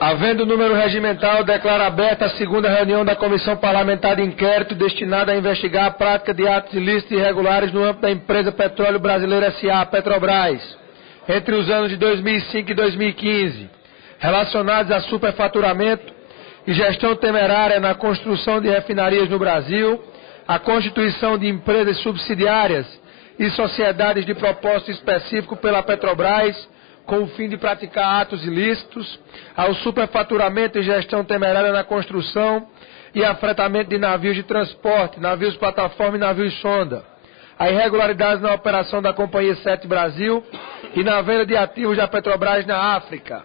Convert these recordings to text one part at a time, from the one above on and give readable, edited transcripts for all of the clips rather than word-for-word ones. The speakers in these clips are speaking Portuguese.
Havendo número regimental, declaro aberta a segunda reunião da Comissão Parlamentar de Inquérito destinada a investigar a prática de atos ilícitos e irregulares no âmbito da empresa Petróleo Brasileiro S.A., Petrobras, entre os anos de 2005 e 2015, relacionados a superfaturamento e gestão temerária na construção de refinarias no Brasil, a constituição de empresas subsidiárias e sociedades de propósito específico pela Petrobras, com o fim de praticar atos ilícitos, ao superfaturamento e gestão temerária na construção e afretamento de navios de transporte, navios plataforma e navios sonda, a irregularidades na operação da Companhia 7 Brasil e na venda de ativos da Petrobras na África.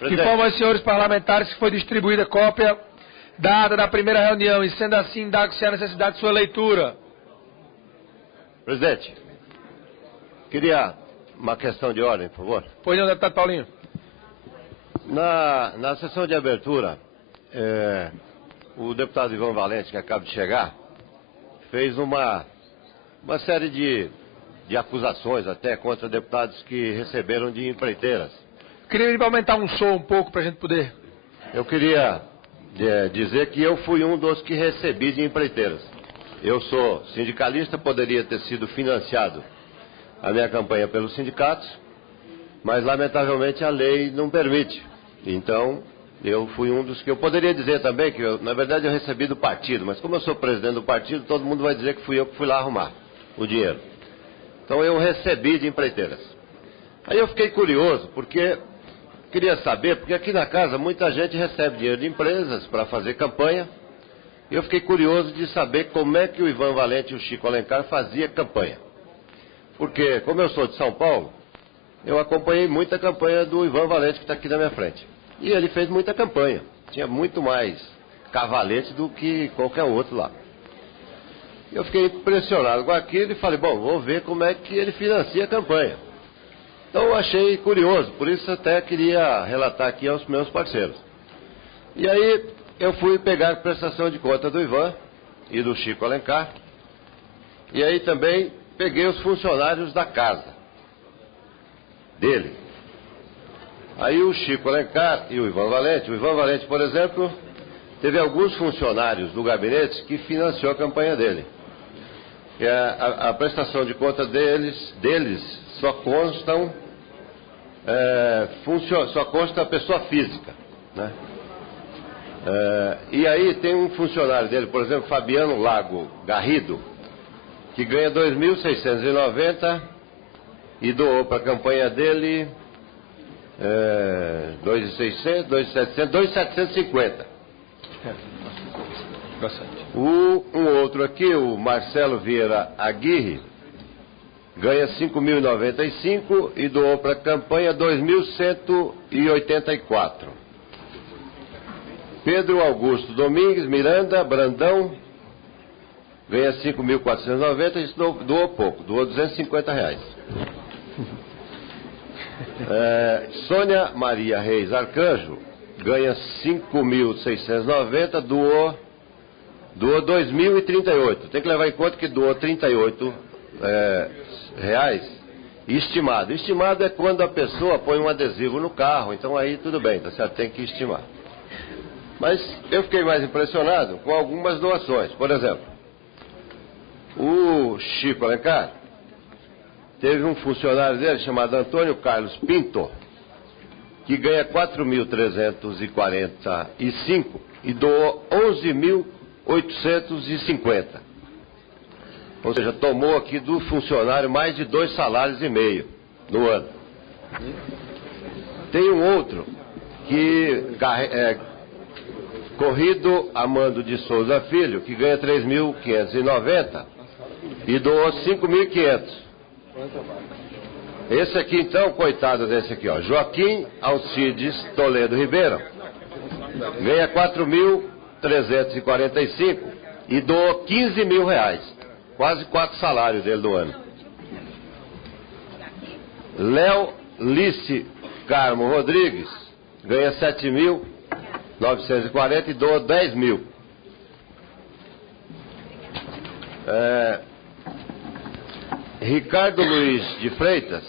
Informo aos senhores parlamentares que foi distribuída cópia da ata da primeira reunião e, sendo assim, indago-se a necessidade de sua leitura. Presidente, queria uma questão de ordem, por favor. Pois não, deputado Paulinho. Na sessão de abertura, o deputado Ivan Valente, que acaba de chegar, fez uma série de acusações até contra deputados que receberam de empreiteiras. Queria aumentar um som um pouco para a gente poder... Eu queria dizer que eu fui um dos que recebi de empreiteiras. Eu sou sindicalista, poderia ter sido financiado a minha campanha pelos sindicatos, mas lamentavelmente a lei não permite. Então, eu fui um dos que... Eu poderia dizer também que, na verdade, eu recebi do partido, mas como eu sou presidente do partido, todo mundo vai dizer que fui eu que fui lá arrumar o dinheiro. Então, eu recebi de empreiteiras. Aí eu fiquei curioso, porque queria saber, porque aqui na casa muita gente recebe dinheiro de empresas para fazer campanha. Eu fiquei curioso de saber como é que o Ivan Valente e o Chico Alencar faziam campanha. Porque, como eu sou de São Paulo, eu acompanhei muita campanha do Ivan Valente, que está aqui na minha frente. E ele fez muita campanha. Tinha muito mais cavalete do que qualquer outro lá. Eu fiquei impressionado com aquilo e falei, bom, vou ver como é que ele financia a campanha. Então eu achei curioso, por isso até queria relatar aqui aos meus parceiros. E aí eu fui pegar a prestação de conta do Ivan e do Chico Alencar. E aí também peguei os funcionários da casa dele. Aí o Chico Alencar e o Ivan Valente, por exemplo, teve alguns funcionários do gabinete que financiou a campanha dele. E a prestação de conta deles só consta a pessoa física, né? E aí tem um funcionário dele, por exemplo, Fabiano Lago Garrido, que ganha 2.690 e doou para a campanha dele 2.600, 2.700, 2.750. Um outro aqui, o Marcelo Vieira Aguirre, ganha 5.095 e doou para a campanha 2.184. Pedro Augusto Domingues Miranda Brandão ganha 5.490 e doou pouco, doou R$250. Sônia Maria Reis Arcanjo ganha 5.690, doou 2.038. Tem que levar em conta que doou R$38 estimado. Estimado é quando a pessoa põe um adesivo no carro, então aí tudo bem, tá certo? Tem que estimar. Mas eu fiquei mais impressionado com algumas doações. Por exemplo, o Chico Alencar teve um funcionário dele chamado Antônio Carlos Pinto, que ganha 4.345 e doou 11.850. Ou seja, tomou aqui do funcionário mais de 2,5 salários no ano. Tem um outro que Corrido Amando de Souza Filho, que ganha 3.590 e doou 5.500. Esse aqui então, coitado desse aqui, ó, Joaquim Alcides Toledo Ribeiro, ganha 4.345 e doou R$15.000, quase 4 salários dele do ano. Léo Lice Carmo Rodrigues ganha 7.940 e doa 10.000. Ricardo Luiz de Freitas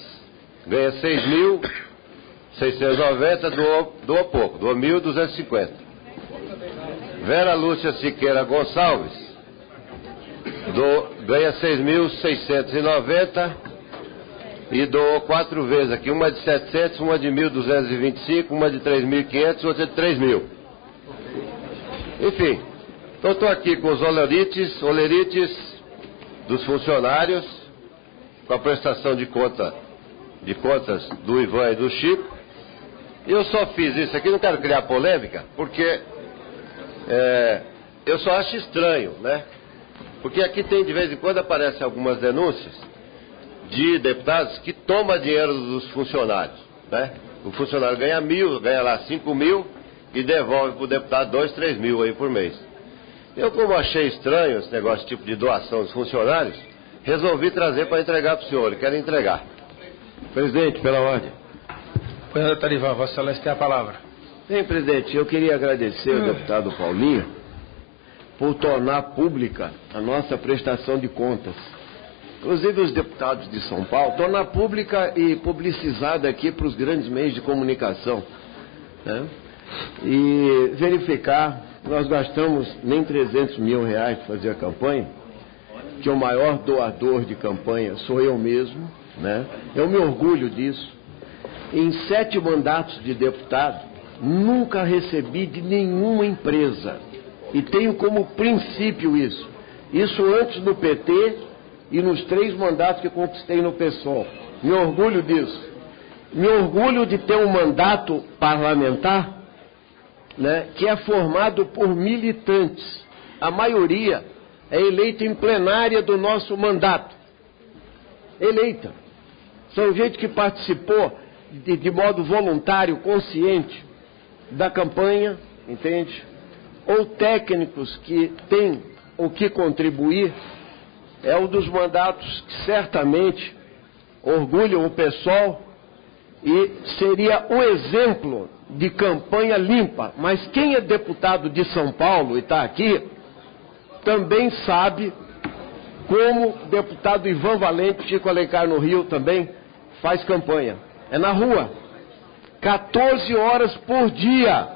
ganha 690, doa pouco, doa 1.250. Vera Lúcia Siqueira Gonçalves, ganha 6.690 e doou 4 vezes aqui, uma de 700, uma de 1.225, uma de 3.500, outra de 3.000. Enfim, então estou aqui com os olerites dos funcionários, com a prestação de contas do Ivan e do Chico. Eu só fiz isso aqui, não quero criar polêmica, porque eu só acho estranho, né? Porque aqui tem, de vez em quando, aparecem algumas denúncias de deputados que tomam dinheiro dos funcionários, né? O funcionário ganha 1.000, ganha lá 5.000 e devolve para o deputado 2, 3.000 aí por mês. Eu, como achei estranho esse negócio, tipo de doação dos funcionários, resolvi trazer para entregar para o senhor, e quero entregar. Presidente, pela ordem. Pois não, Tarivan, Vossa Excelência tem a palavra. Bem, presidente, eu queria agradecer ao deputado Paulinho por tornar pública a nossa prestação de contas. Inclusive os deputados de São Paulo, tornar pública e publicizada aqui para os grandes meios de comunicação, né? E verificar, nós gastamos nem 300 mil reais para fazer a campanha, que o maior doador de campanha sou eu mesmo, né? Eu me orgulho disso. Em 7 mandatos de deputado, nunca recebi de nenhuma empresa. E tenho como princípio isso. Isso antes no PT e nos 3 mandatos que conquistei no PSOL. Me orgulho disso. Me orgulho de ter um mandato parlamentar, né, que é formado por militantes. A maioria é eleita em plenária do nosso mandato. Eleita. São gente que participou de modo voluntário, consciente, da campanha, entende? Ou técnicos que têm o que contribuir. É um dos mandatos que certamente orgulham o PSOL e seria o exemplo de campanha limpa. Mas quem é deputado de São Paulo e está aqui, também sabe como o deputado Ivan Valente, Chico Alencar no Rio também faz campanha. É na rua, 14 horas por dia,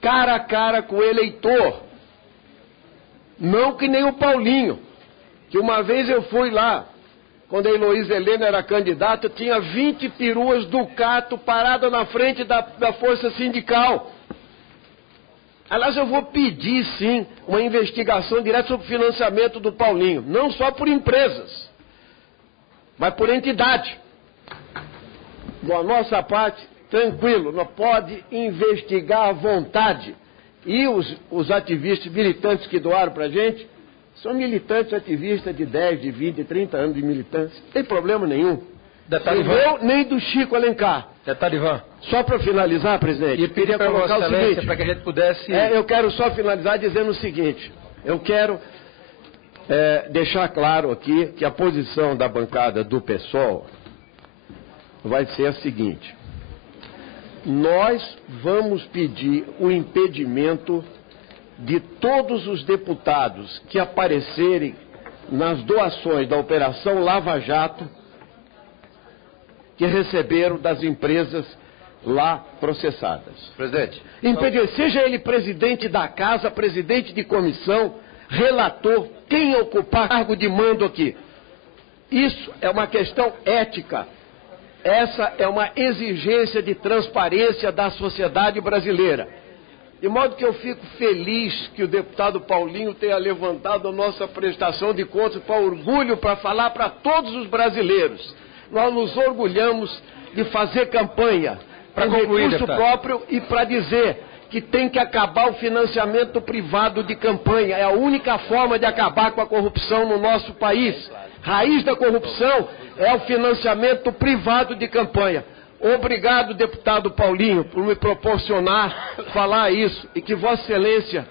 cara a cara com o eleitor. Não que nem o Paulinho, que uma vez eu fui lá, quando a Heloísa Helena era candidata, tinha 20 peruas Ducato parada na frente da força sindical. Aliás, eu vou pedir, sim, uma investigação direta sobre o financiamento do Paulinho. Não só por empresas, mas por entidade. Da nossa parte, tranquilo, não pode investigar à vontade. E os ativistas militantes que doaram para a gente, são militantes ativistas de 10, de 20, de 30 anos de militância. Não tem problema nenhum. Detalhe, nem eu, nem do Chico Alencar. Detalhe, Ivan. Só para finalizar, presidente, E pedir para Vossa Excelência para que a gente pudesse... eu quero só finalizar dizendo o seguinte. Eu quero deixar claro aqui que a posição da bancada do PSOL vai ser a seguinte. Nós vamos pedir o impedimento de todos os deputados que aparecerem nas doações da Operação Lava Jato que receberam das empresas lá processadas. Presidente. Impedir, seja ele presidente da casa, presidente de comissão, relator, quem ocupar cargo de mando aqui. Isso é uma questão ética. Essa é uma exigência de transparência da sociedade brasileira. De modo que eu fico feliz que o deputado Paulinho tenha levantado a nossa prestação de contas para orgulho, para falar para todos os brasileiros. Nós nos orgulhamos de fazer campanha para recurso próprio e para dizer que tem que acabar o financiamento privado de campanha. É a única forma de acabar com a corrupção no nosso país. Raiz da corrupção é o financiamento privado de campanha. Obrigado, deputado Paulinho, por me proporcionar falar isso e que Vossa Excelência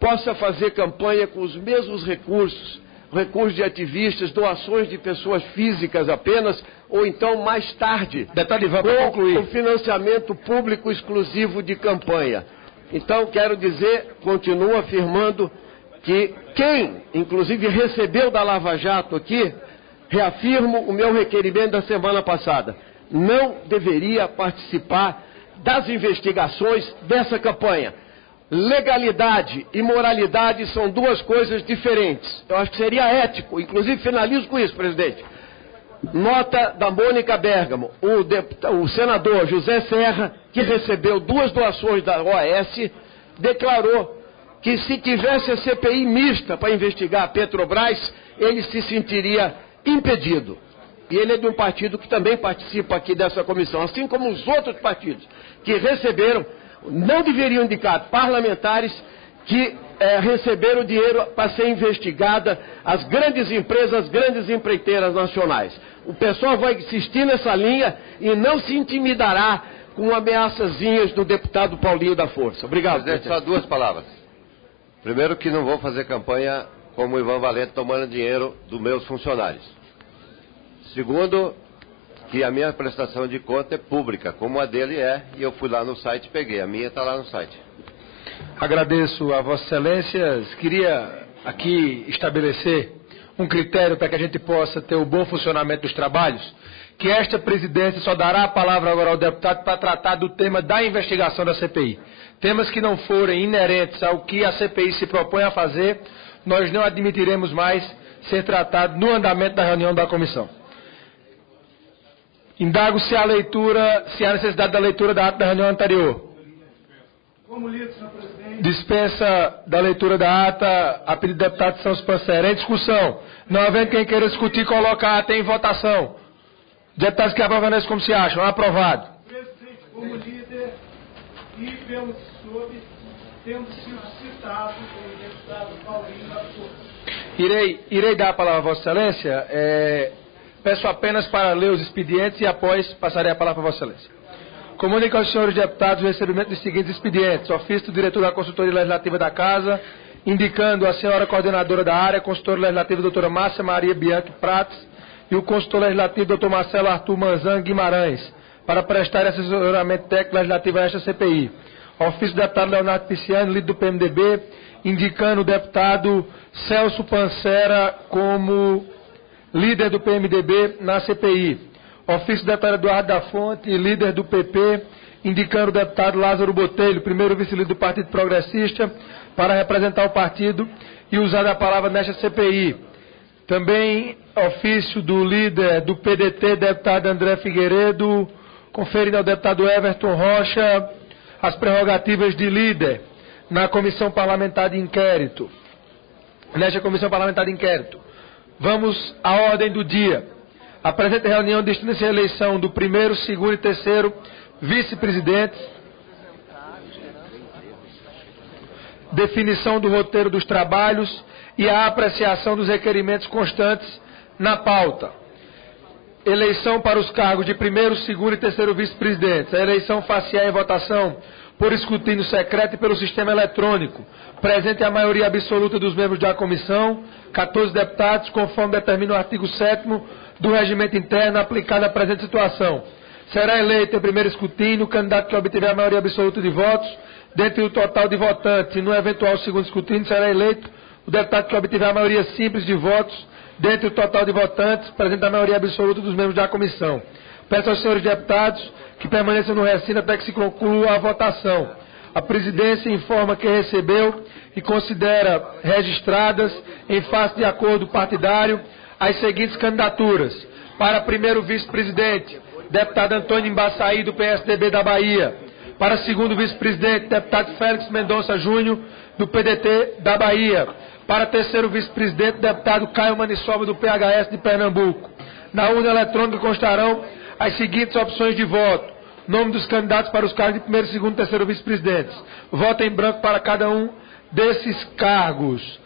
possa fazer campanha com os mesmos recursos de ativistas, doações de pessoas físicas apenas, ou então mais tarde, Detalhe, para concluir, o financiamento público exclusivo de campanha. Então, quero dizer, continuo afirmando que quem, inclusive, recebeu da Lava Jato aqui, reafirmo o meu requerimento da semana passada. não deveria participar das investigações dessa campanha. Legalidade e moralidade são duas coisas diferentes. Eu acho que seria ético, inclusive finalizo com isso, presidente. Nota da Mônica Bergamo, o senador José Serra, que recebeu 2 doações da OAS, declarou que se tivesse a CPI mista para investigar a Petrobras, ele se sentiria impedido. E ele é de um partido que também participa aqui dessa comissão, assim como os outros partidos que receberam, não deveriam indicar parlamentares que receberam dinheiro para ser investigada as grandes empresas, as grandes empreiteiras nacionais. O pessoal vai insistir nessa linha e não se intimidará com ameaçazinhas do deputado Paulinho da Força. Obrigado, presidente. Só 2 palavras. Primeiro, que não vou fazer campanha como o Ivan Valente tomando dinheiro dos meus funcionários. Segundo, que a minha prestação de conta é pública, como a dele é, e eu fui lá no site e peguei. A minha está lá no site. Agradeço a Vossa Excelências. Queria aqui estabelecer um critério para que a gente possa ter o bom funcionamento dos trabalhos, que esta presidência só dará a palavra agora ao deputado para tratar do tema da investigação da CPI. Temas que não forem inerentes ao que a CPI se propõe a fazer, nós não admitiremos mais ser tratado no andamento da reunião da comissão. Indago se há necessidade da leitura da ata da reunião anterior. Como lido, senhor presidente. Dispensa da leitura da ata a pedido do deputado Santos Pancer. Em discussão. Não havendo quem queira discutir, coloca a ata em votação. Deputados que aprovam isso como se acham. Aprovado. Presidente, como líder e pelo que soube, tendo sido citado pelo deputado Paulinho da Força. Irei dar a palavra a Vossa Excelência. Peço apenas para ler os expedientes e após passarei a palavra para Vossa Excelência. Comunico aos senhores deputados o recebimento dos seguintes expedientes. Ofício do diretor da Consultoria Legislativa da Casa, indicando a senhora coordenadora da área, consultora legislativa doutora Márcia Maria Bianchi Prates, e o consultor legislativo doutor Marcelo Arthur Manzan Guimarães, para prestar assessoramento técnico legislativo a esta CPI. Ofício do deputado Leonardo Pisciani, líder do PMDB, indicando o deputado Celso Pancera como líder do PMDB na CPI. Ofício do deputado Eduardo da Fonte, líder do PP, indicando o deputado Lázaro Botelho, primeiro vice-líder do Partido Progressista, para representar o partido e usar a palavra nesta CPI. Também ofício do líder do PDT, deputado André Figueiredo, conferindo ao deputado Everton Rocha as prerrogativas de líder na Comissão Parlamentar de Inquérito. Nesta Comissão Parlamentar de Inquérito. Vamos à ordem do dia. A presente reunião destina-se à eleição do primeiro, segundo e terceiro vice-presidentes, definição do roteiro dos trabalhos e a apreciação dos requerimentos constantes na pauta. Eleição para os cargos de primeiro, segundo e terceiro vice-presidentes. A eleição far-se-á em votação por escrutínio secreto e pelo sistema eletrônico. Presente a maioria absoluta dos membros da comissão, 14 deputados, conforme determina o artigo 7º do regimento interno aplicado à presente situação. Será eleito em primeiro escrutínio o candidato que obtiver a maioria absoluta de votos, dentre o total de votantes, e no eventual segundo escrutínio será eleito o deputado que obtiver a maioria simples de votos, dentre o total de votantes, presente a maioria absoluta dos membros da comissão. Peço aos senhores deputados que permaneçam no recinto até que se conclua a votação. A presidência informa que recebeu e considera registradas, em face de acordo partidário, as seguintes candidaturas. Para primeiro vice-presidente, deputado Antônio Embaçaí, do PSDB da Bahia. Para segundo vice-presidente, deputado Félix Mendonça Júnior, do PDT da Bahia. Para terceiro vice-presidente, deputado Caio Maniçoba, do PHS de Pernambuco. Na urna eletrônica constarão as seguintes opções de voto. Nome dos candidatos para os cargos de primeiro, segundo e terceiro vice-presidentes. Voto em branco para cada um desses cargos.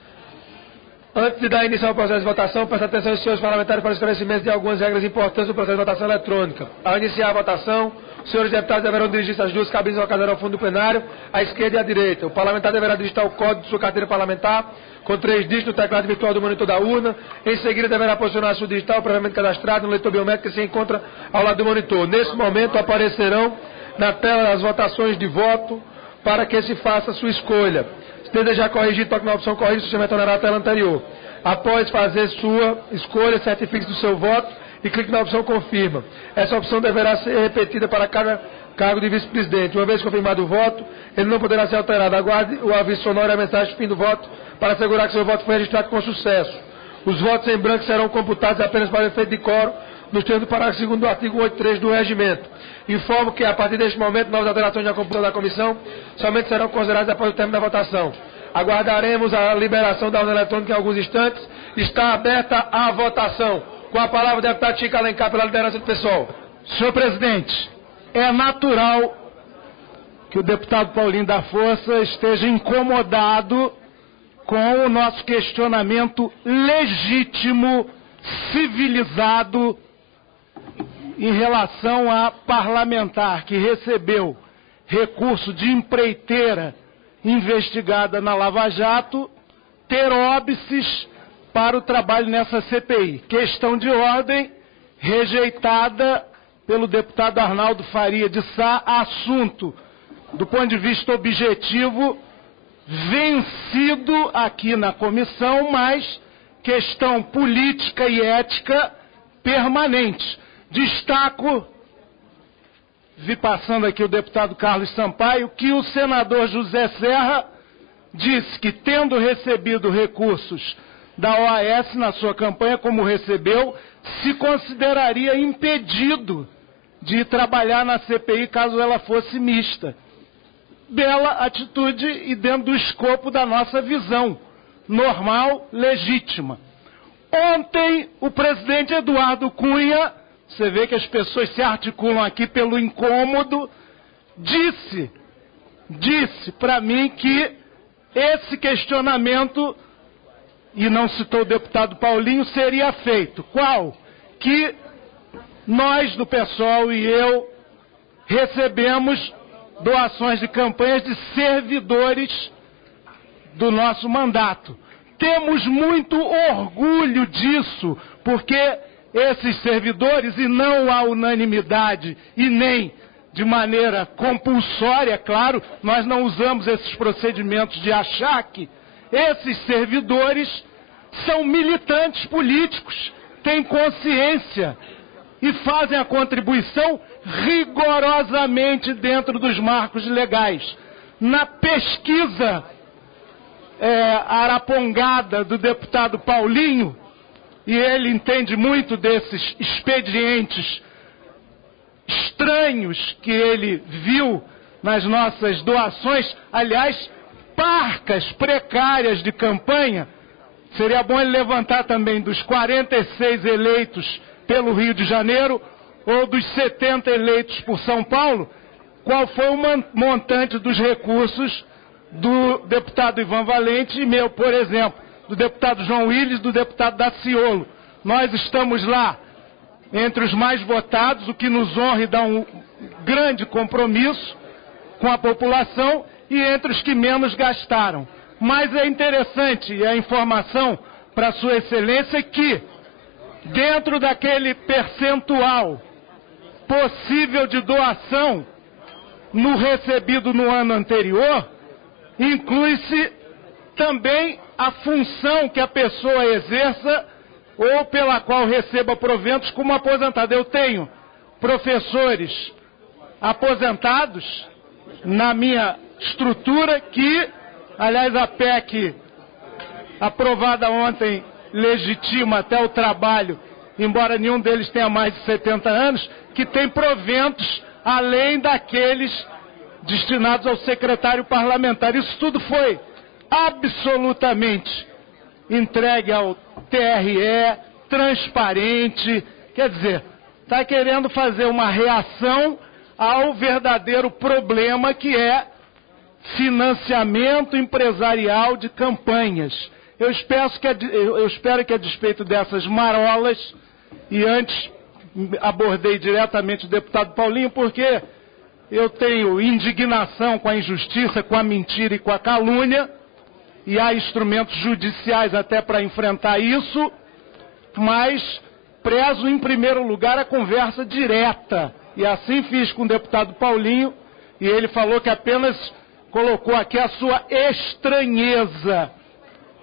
Antes de dar início ao processo de votação, preste atenção aos senhores parlamentares para o esclarecimento de algumas regras importantes do processo de votação eletrônica. Ao iniciar a votação, os senhores deputados deverão dirigir-se às duas cabines localizadas ao fundo do plenário, à esquerda e à direita. O parlamentar deverá digitar o código de sua carteira parlamentar, com 3 dígitos no teclado virtual do monitor da urna. Em seguida, deverá posicionar a sua digital previamente cadastrado no leitor biométrico que se encontra ao lado do monitor. Nesse momento, aparecerão na tela as votações de voto para que se faça a sua escolha. Se desejar corrigir, toque na opção corrigir, o sistema retornará à tela anterior. Após fazer sua escolha, certifique do seu voto e clique na opção confirma. Essa opção deverá ser repetida para cada cargo de vice-presidente. Uma vez confirmado o voto, ele não poderá ser alterado. Aguarde o aviso sonoro e a mensagem de fim do voto para assegurar que seu voto foi registrado com sucesso. Os votos em branco serão computados apenas para efeito de quórum, nos termos do parágrafo 2º do artigo 83 do Regimento. Informo que, a partir deste momento, novas alterações na computação da comissão somente serão consideradas após o término da votação. Aguardaremos a liberação da urna eletrônica em alguns instantes. Está aberta a votação. Com a palavra o deputado Chico Alencar, pela liderança do PSOL. Senhor presidente, é natural que o deputado Paulinho da Força esteja incomodado com o nosso questionamento legítimo, civilizado, em relação a parlamentar que recebeu recurso de empreiteira investigada na Lava Jato, ter óbices para o trabalho nessa CPI. Questão de ordem rejeitada pelo deputado Arnaldo Faria de Sá, assunto, do ponto de vista objetivo, vencido aqui na comissão, mas questão política e ética permanente. Destaco, vi passando aqui o deputado Carlos Sampaio, que o senador José Serra disse que, tendo recebido recursos da OAS na sua campanha, como recebeu, se consideraria impedido de trabalhar na CPI caso ela fosse mista. Bela atitude e dentro do escopo da nossa visão, normal, legítima. Ontem, o presidente Eduardo Cunha, você vê que as pessoas se articulam aqui pelo incômodo, disse para mim que esse questionamento, e não citou o deputado Paulinho, seria feito. Qual? Que nós do PSOL e eu recebemos doações de campanhas de servidores do nosso mandato. Temos muito orgulho disso, porque esses servidores, e não há unanimidade e nem de maneira compulsória, claro, nós não usamos esses procedimentos de achaque, esses servidores são militantes políticos, têm consciência e fazem a contribuição rigorosamente dentro dos marcos legais. Na pesquisa arapongada do deputado Paulinho, e ele entende muito desses expedientes estranhos que ele viu nas nossas doações, aliás, parcas precárias de campanha. Seria bom ele levantar também dos 46 eleitos pelo Rio de Janeiro ou dos 70 eleitos por São Paulo, qual foi o montante dos recursos do deputado Ivan Valente e meu, por exemplo, do deputado João Willis, do deputado Daciolo. Nós estamos lá entre os mais votados, o que nos honra e dá um grande compromisso com a população, e entre os que menos gastaram. Mas é interessante a informação para Sua Excelência que, dentro daquele percentual possível de doação no recebido no ano anterior, inclui-se também a função que a pessoa exerça ou pela qual receba proventos como aposentado. Eu tenho professores aposentados na minha estrutura que, aliás, a PEC aprovada ontem legitima até o trabalho, embora nenhum deles tenha mais de 70 anos, que tem proventos além daqueles destinados ao secretário parlamentar. Isso tudo foi absolutamente entregue ao TRE, transparente, quer dizer, está querendo fazer uma reação ao verdadeiro problema que é financiamento empresarial de campanhas. Eu espero que a despeito dessas marolas, e antes abordei diretamente o deputado Paulinho, porque eu tenho indignação com a injustiça, com a mentira e com a calúnia, e há instrumentos judiciais até para enfrentar isso, mas prezo em primeiro lugar a conversa direta. E assim fiz com o deputado Paulinho, e ele falou que apenas colocou aqui a sua estranheza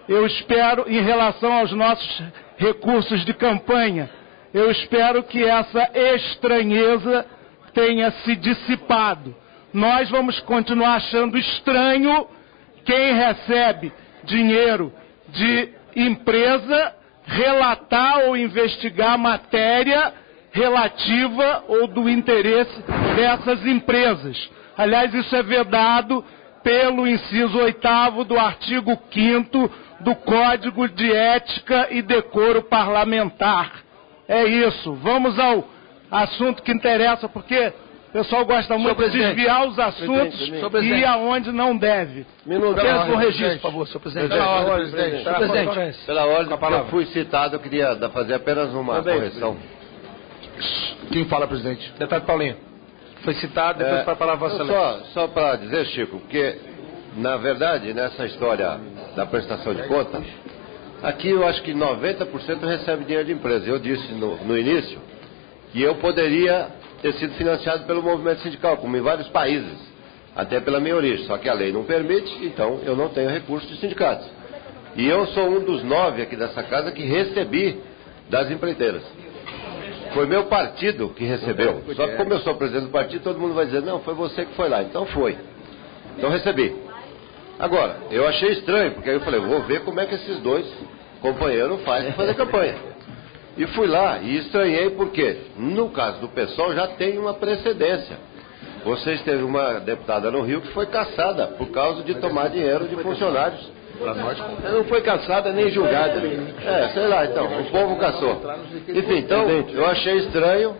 eu espero, em relação aos nossos recursos de campanha, eu espero que essa estranheza tenha se dissipado. Nós vamos continuar achando estranho quem recebe dinheiro de empresa relatar ou investigar matéria relativa ou do interesse dessas empresas. Aliás, isso é vedado pelo inciso 8º do artigo 5º do Código de Ética e Decoro Parlamentar. É isso. Vamos ao assunto que interessa, porque o pessoal gosta muito de desviar os assuntos e ir aonde não deve. Apenas um registro, por favor, senhor presidente. Pela ordem, presidente. Pela ordem, eu fui citado, eu queria fazer apenas uma correção. Quem fala, presidente? Deputado Paulinho. Foi citado, depois para falar a Vossa Excelência. Só para dizer, Chico, porque, na verdade, nessa história da prestação de contas, aqui eu acho que 90% recebe dinheiro de empresa. Eu disse no início que eu poderia ter sido financiado pelo movimento sindical, como em vários países, até pela minha origem. Só que a lei não permite, então eu não tenho recursos de sindicatos. E eu sou um dos 9 aqui dessa casa que recebi das empreiteiras. Foi meu partido que recebeu. Só que como eu sou presidente do partido, todo mundo vai dizer, não, foi você que foi lá. Então foi. Então recebi. Agora, eu achei estranho, porque aí eu falei, vou ver como é que esses dois companheiros fazem para fazer campanha. E fui lá e estranhei porque, no caso do PSOL, já tem uma precedência. Vocês teve uma deputada no Rio que foi caçada por causa de tomar dinheiro de funcionários. Não foi caçada nem julgada. Sei lá, então, o povo caçou. Enfim, então, eu achei estranho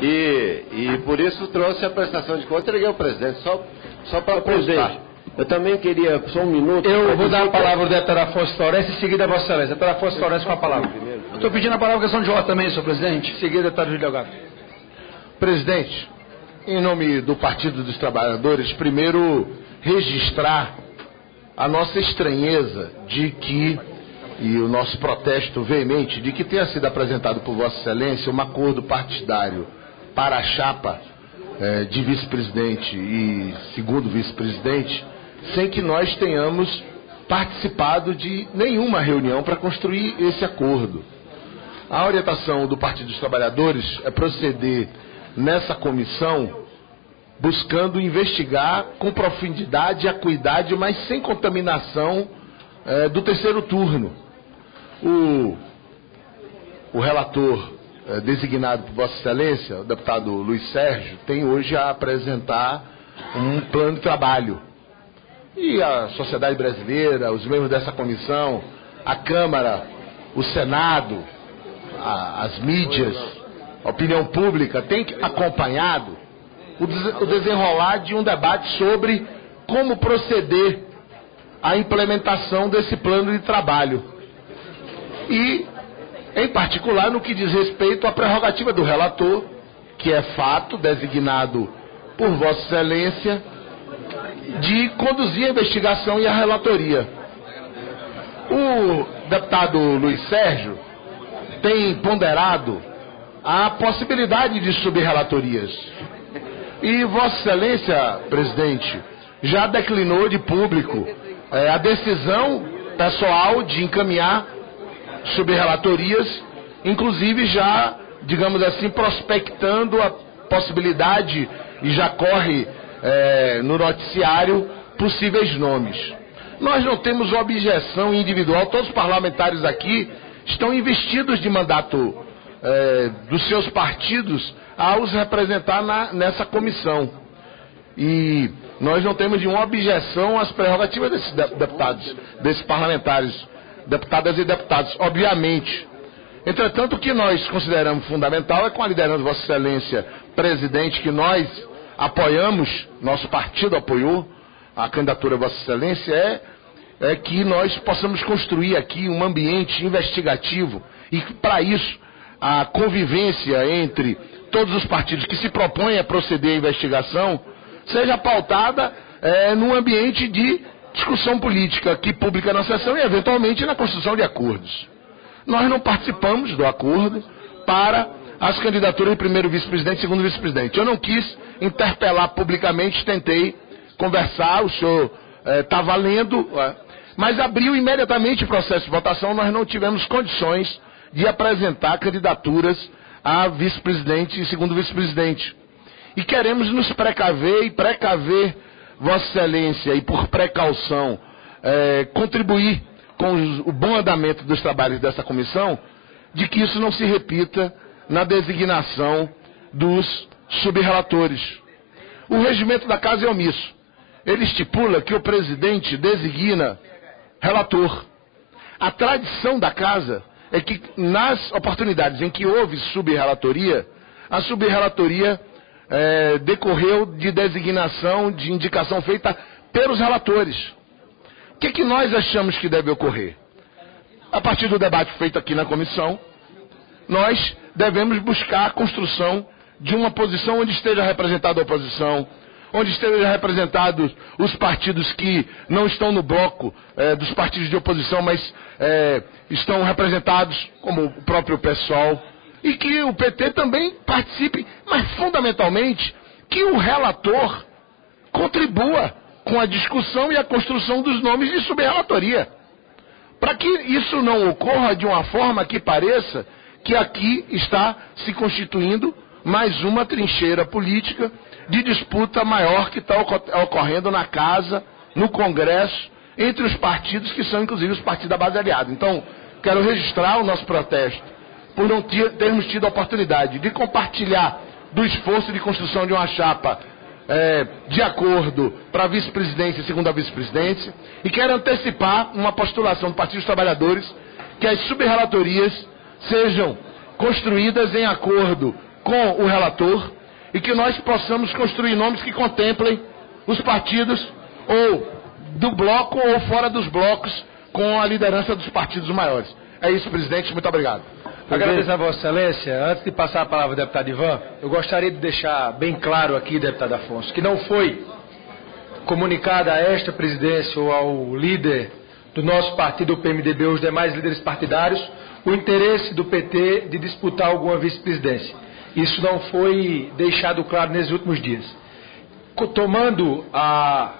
e por isso trouxe a prestação de contas e entreguei ao presidente, só para presidente. Eu também queria, só um minuto... Eu vou dar a palavra ao deputado Afonso Florencio, em seguida a Vossa Excelência. Deputado Afonso Florencio com a palavra. Eu estou pedindo a palavra à questão de ordem também, senhor presidente. Em seguida, deputado Júlio Delgado. Presidente, em nome do Partido dos Trabalhadores, primeiro registrar a nossa estranheza de que, e o nosso protesto veemente, de que tenha sido apresentado por Vossa Excelência um acordo partidário para a chapa de vice-presidente e segundo vice-presidente, sem que nós tenhamos participado de nenhuma reunião para construir esse acordo. A orientação do Partido dos Trabalhadores é proceder nessa comissão buscando investigar com profundidade e acuidade, mas sem contaminação do terceiro turno. O relator designado por Vossa Excelência, o deputado Luiz Sérgio, tem hoje a apresentar um plano de trabalho. E a sociedade brasileira, os membros dessa comissão, a Câmara, o Senado, as mídias, a opinião pública, tem acompanhado o desenrolar de um debate sobre como proceder à implementação desse plano de trabalho. E, em particular, no que diz respeito à prerrogativa do relator, que é fato designado por Vossa Excelência, de conduzir a investigação e a relatoria. O deputado Luiz Sérgio tem ponderado a possibilidade de subrelatorias. E Vossa Excelência, presidente, já declinou de público a decisão pessoal de encaminhar subrelatorias, inclusive já, digamos assim, prospectando a possibilidade, e já corre no noticiário, possíveis nomes. Nós não temos objeção individual, todos os parlamentares aqui estão investidos de mandato dos seus partidos a os representar nessa comissão. E nós não temos nenhuma objeção às prerrogativas desses deputados, desses parlamentares, deputadas e deputados, obviamente. Entretanto, o que nós consideramos fundamental é, com a liderança de Vossa Excelência, presidente, que nós apoiamos, nosso partido apoiou a candidatura de Vossa Excelência, é que nós possamos construir aqui um ambiente investigativo e que, para isso, a convivência entre todos os partidos que se propõem a proceder à investigação seja pautada num ambiente de discussão política aqui pública na sessão e, eventualmente, na construção de acordos. Nós não participamos do acordo para as candidaturas de primeiro vice-presidente e segundo vice-presidente. Eu não quis interpelar publicamente, tentei conversar, o senhor está valendo, Mas abriu imediatamente o processo de votação, nós não tivemos condições de apresentar candidaturas a vice-presidente e segundo vice-presidente. E queremos nos precaver e precaver Vossa Excelência e por precaução contribuir com o bom andamento dos trabalhos dessa comissão, de que isso não se repita na designação dos subrelatores. O regimento da casa é omisso. Ele estipula que o presidente designa relator. A tradição da casa é que nas oportunidades em que houve subrelatoria, a subrelatoria decorreu de designação, de indicação feita pelos relatores. O que nós achamos que deve ocorrer? A partir do debate feito aqui na comissão, nós devemos buscar a construção de uma posição onde esteja representada a oposição, onde estejam representados os partidos que não estão no bloco dos partidos de oposição, mas estão representados como o próprio PSOL, e que o PT também participe, mas fundamentalmente que o relator contribua com a discussão e a construção dos nomes de subrelatoria, para que isso não ocorra de uma forma que pareça que aqui está se constituindo mais uma trincheira política de disputa maior que está ocorrendo na casa, no Congresso, entre os partidos que são inclusive os partidos da base aliada. Então, quero registrar o nosso protesto por não termos tido a oportunidade de compartilhar do esforço de construção de uma chapa de acordo para a vice-presidência e segunda vice-presidência, e quero antecipar uma postulação do Partido dos Trabalhadores que as subrelatorias sejam construídas em acordo com o relator e que nós possamos construir nomes que contemplem os partidos ou do bloco ou fora dos blocos com a liderança dos partidos maiores. É isso, presidente. Muito obrigado. Agradeço a Vossa Excelência. Antes de passar a palavra ao deputado Ivan, eu gostaria de deixar bem claro aqui, deputado Afonso, que não foi comunicada a esta presidência ou ao líder do nosso partido, o PMDB, ou os demais líderes partidários, o interesse do PT de disputar alguma vice-presidência. Isso não foi deixado claro nesses últimos dias. Tomando a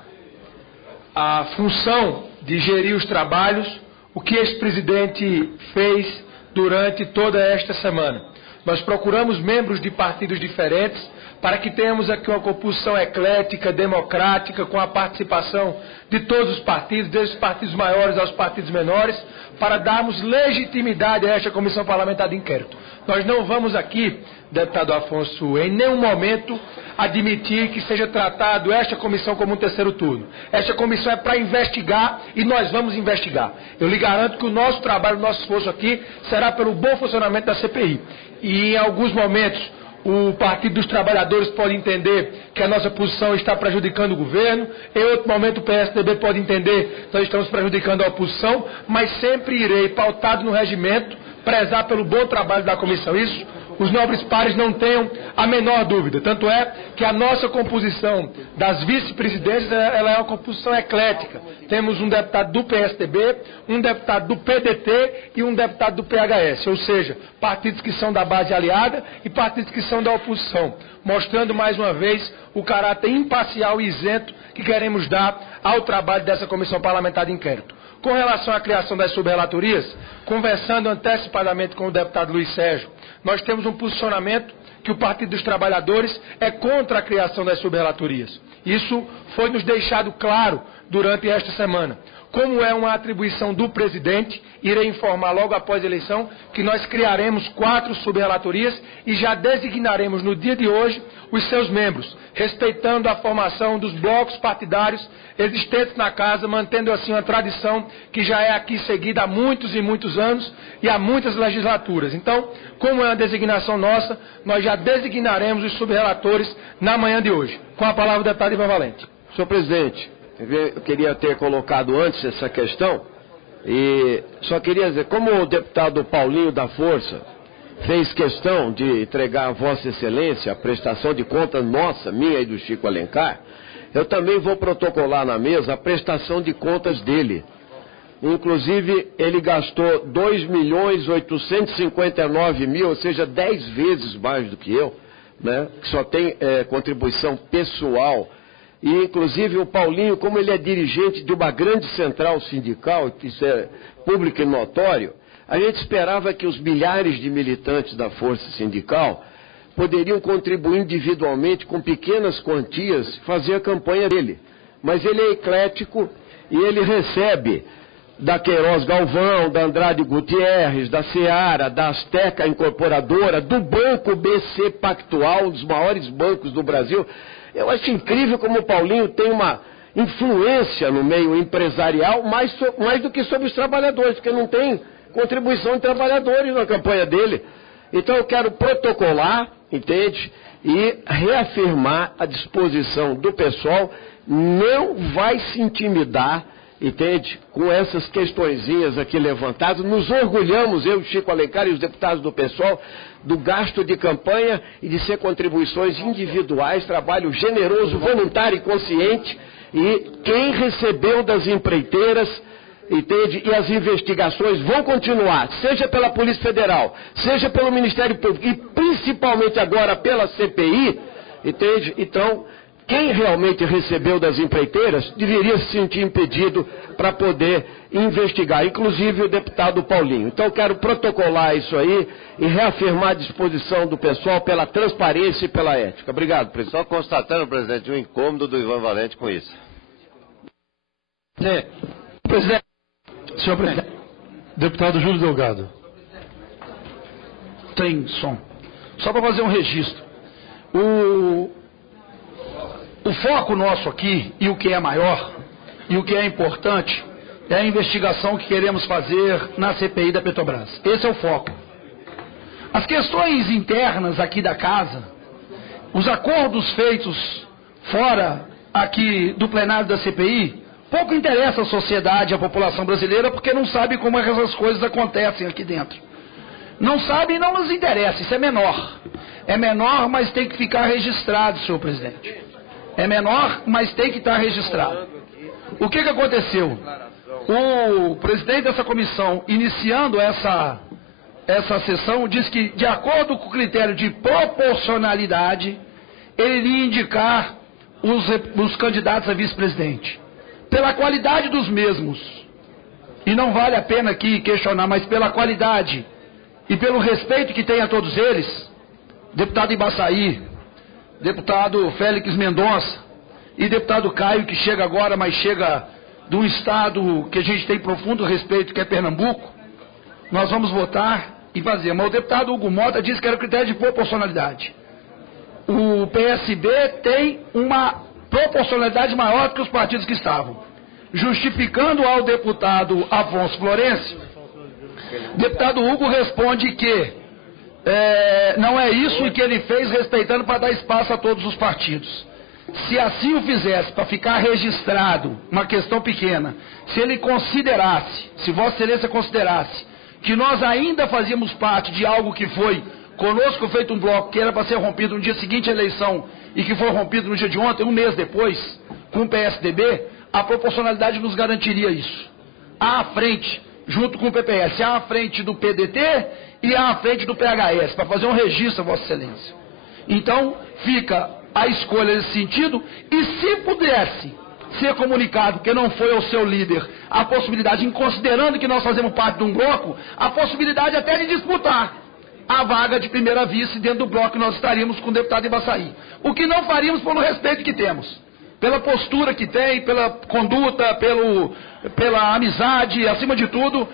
função de gerir os trabalhos, o que esse presidente fez durante toda esta semana. Nós procuramos membros de partidos diferentes para que tenhamos aqui uma composição eclética, democrática, com a participação de todos os partidos, desde os partidos maiores aos partidos menores, para darmos legitimidade a esta comissão parlamentar de inquérito. Nós não vamos aqui, deputado Afonso, em nenhum momento admitir que seja tratado esta comissão como um terceiro turno. Esta comissão é para investigar e nós vamos investigar. Eu lhe garanto que o nosso trabalho, o nosso esforço aqui será pelo bom funcionamento da CPI. E em alguns momentos o Partido dos Trabalhadores pode entender que a nossa posição está prejudicando o governo, em outro momento o PSDB pode entender que nós estamos prejudicando a oposição, mas sempre irei, pautado no regimento, prezar pelo bom trabalho da comissão. Isso os nobres pares não tenham a menor dúvida. Tanto é que a nossa composição das vice-presidências ela é uma composição eclética. Temos um deputado do PSDB, um deputado do PDT e um deputado do PHS, ou seja, partidos que são da base aliada e partidos que são da oposição, mostrando mais uma vez o caráter imparcial e isento que queremos dar ao trabalho dessa comissão parlamentar de inquérito. Com relação à criação das subrelatorias, conversando antecipadamente com o deputado Luiz Sérgio, nós temos um posicionamento que o Partido dos Trabalhadores é contra a criação das subrelatorias. Isso foi nos deixado claro durante esta semana. Como é uma atribuição do presidente, irei informar logo após a eleição que nós criaremos 4 subrelatorias e já designaremos no dia de hoje os seus membros, respeitando a formação dos blocos partidários existentes na casa, mantendo assim uma tradição que já é aqui seguida há muitos e muitos anos e há muitas legislaturas. Então, como é uma designação nossa, nós já designaremos os subrelatores na manhã de hoje. Com a palavra o deputado Ivan Valente. Senhor presidente, eu queria ter colocado antes essa questão e só queria dizer, como o deputado Paulinho da Força fez questão de entregar a Vossa Excelência a prestação de contas nossa, minha e do Chico Alencar, eu também vou protocolar na mesa a prestação de contas dele. Inclusive, ele gastou 2.859.000, ou seja, 10 vezes mais do que eu, né, que só tem contribuição pessoal e inclusive o Paulinho, como ele é dirigente de uma grande central sindical, isso é público e notório, a gente esperava que os milhares de militantes da força sindical poderiam contribuir individualmente com pequenas quantias, fazer a campanha dele. Mas ele é eclético e ele recebe da Queiroz Galvão, da Andrade Gutierrez, da Seara, da Azteca Incorporadora, do Banco BC Pactual, um dos maiores bancos do Brasil. Eu acho incrível como o Paulinho tem uma influência no meio empresarial mais do que sobre os trabalhadores, porque não tem contribuição de trabalhadores na campanha dele. Então eu quero protocolar, entende? E reafirmar a disposição do pessoal, não vai se intimidar, entende? Com essas questõezinhas aqui levantadas. Nos orgulhamos, eu, Chico Alencar e os deputados do PSOL, do gasto de campanha e de ser contribuições individuais, trabalho generoso, voluntário e consciente. E quem recebeu das empreiteiras, entende? E as investigações vão continuar, seja pela Polícia Federal, seja pelo Ministério Público e principalmente agora pela CPI, entende? Então, quem realmente recebeu das empreiteiras deveria se sentir impedido para poder investigar, inclusive o deputado Paulinho. Então, quero protocolar isso aí e reafirmar a disposição do pessoal pela transparência e pela ética. Obrigado, presidente. Só constatando, presidente, o incômodo do Ivan Valente com isso. Presidente. Senhor presidente. Deputado Júlio Delgado. Tem som. Só para fazer um registro. O foco nosso aqui, e o que é maior, e o que é importante, é a investigação que queremos fazer na CPI da Petrobras. Esse é o foco. As questões internas aqui da casa, os acordos feitos fora aqui do plenário da CPI, pouco interessa a sociedade, a população brasileira, porque não sabe como essas coisas acontecem aqui dentro. Não sabe e não nos interessa, isso é menor. É menor, mas tem que ficar registrado, senhor presidente. É menor, mas tem que estar registrado. O que aconteceu? O presidente dessa comissão, iniciando essa sessão, disse que, de acordo com o critério de proporcionalidade, ele iria indicar os candidatos a vice-presidente. Pela qualidade dos mesmos, e não vale a pena aqui questionar, mas pela qualidade e pelo respeito que tem a todos eles, deputado Ibaçaí, deputado Félix Mendonça e deputado Caio, que chega agora, mas chega de um estado que a gente tem profundo respeito, que é Pernambuco, nós vamos votar e fazer. Mas o deputado Hugo Mota disse que era o critério de proporcionalidade. O PSB tem uma proporcionalidade maior do que os partidos que estavam. Justificando ao deputado Afonso Florencio, o deputado Hugo responde que não é isso que ele fez, respeitando para dar espaço a todos os partidos. Se assim o fizesse, para ficar registrado, uma questão pequena, se ele considerasse, se Vossa Excelência considerasse, que nós ainda fazíamos parte de algo que foi conosco feito um bloco que era para ser rompido no dia seguinte à eleição e que foi rompido no dia de ontem, um mês depois, com o PSDB, a proporcionalidade nos garantiria isso. À frente, junto com o PPS, à frente do PDT e à frente do PHS, para fazer um registro, Vossa Excelência. Então, fica a escolha nesse sentido, e se pudesse ser comunicado que não foi ao seu líder a possibilidade, em considerando que nós fazemos parte de um bloco, a possibilidade até de disputar a vaga de primeira vice dentro do bloco que nós estaríamos com o deputado Ibaçaí. O que não faríamos pelo respeito que temos, pela postura que tem, pela conduta, pela amizade, acima de tudo,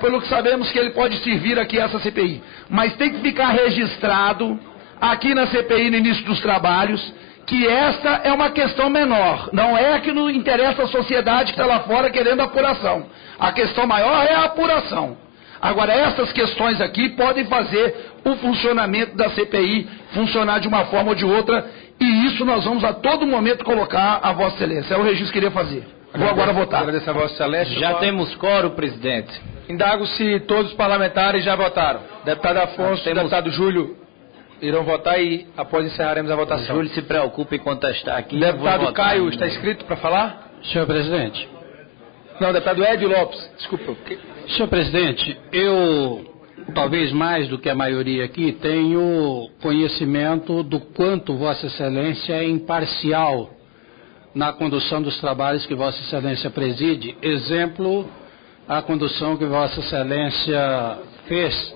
pelo que sabemos que ele pode servir aqui a essa CPI. Mas tem que ficar registrado aqui na CPI no início dos trabalhos que esta é uma questão menor. Não é que não interessa a sociedade que está lá fora querendo apuração. A questão maior é a apuração. Agora, essas questões aqui podem fazer o funcionamento da CPI funcionar de uma forma ou de outra, e isso nós vamos a todo momento colocar a Vossa Excelência. É o registro que queria fazer. Vou agora votar. Agradeço a Vossa Excelência. Já temos quórum, presidente. Indago se todos os parlamentares já votaram. Deputado Afonso e deputado Júlio irão votar e após encerraremos a votação. Júlio se preocupa em contestar aqui. Deputado Caio está inscrito para falar? Senhor presidente. Não, deputado Edio Lopes. Desculpa. Senhor presidente, eu, talvez mais do que a maioria aqui, tenho conhecimento do quanto Vossa Excelência é imparcial na condução dos trabalhos que Vossa Excelência preside. Exemplo, a condução que Vossa Excelência fez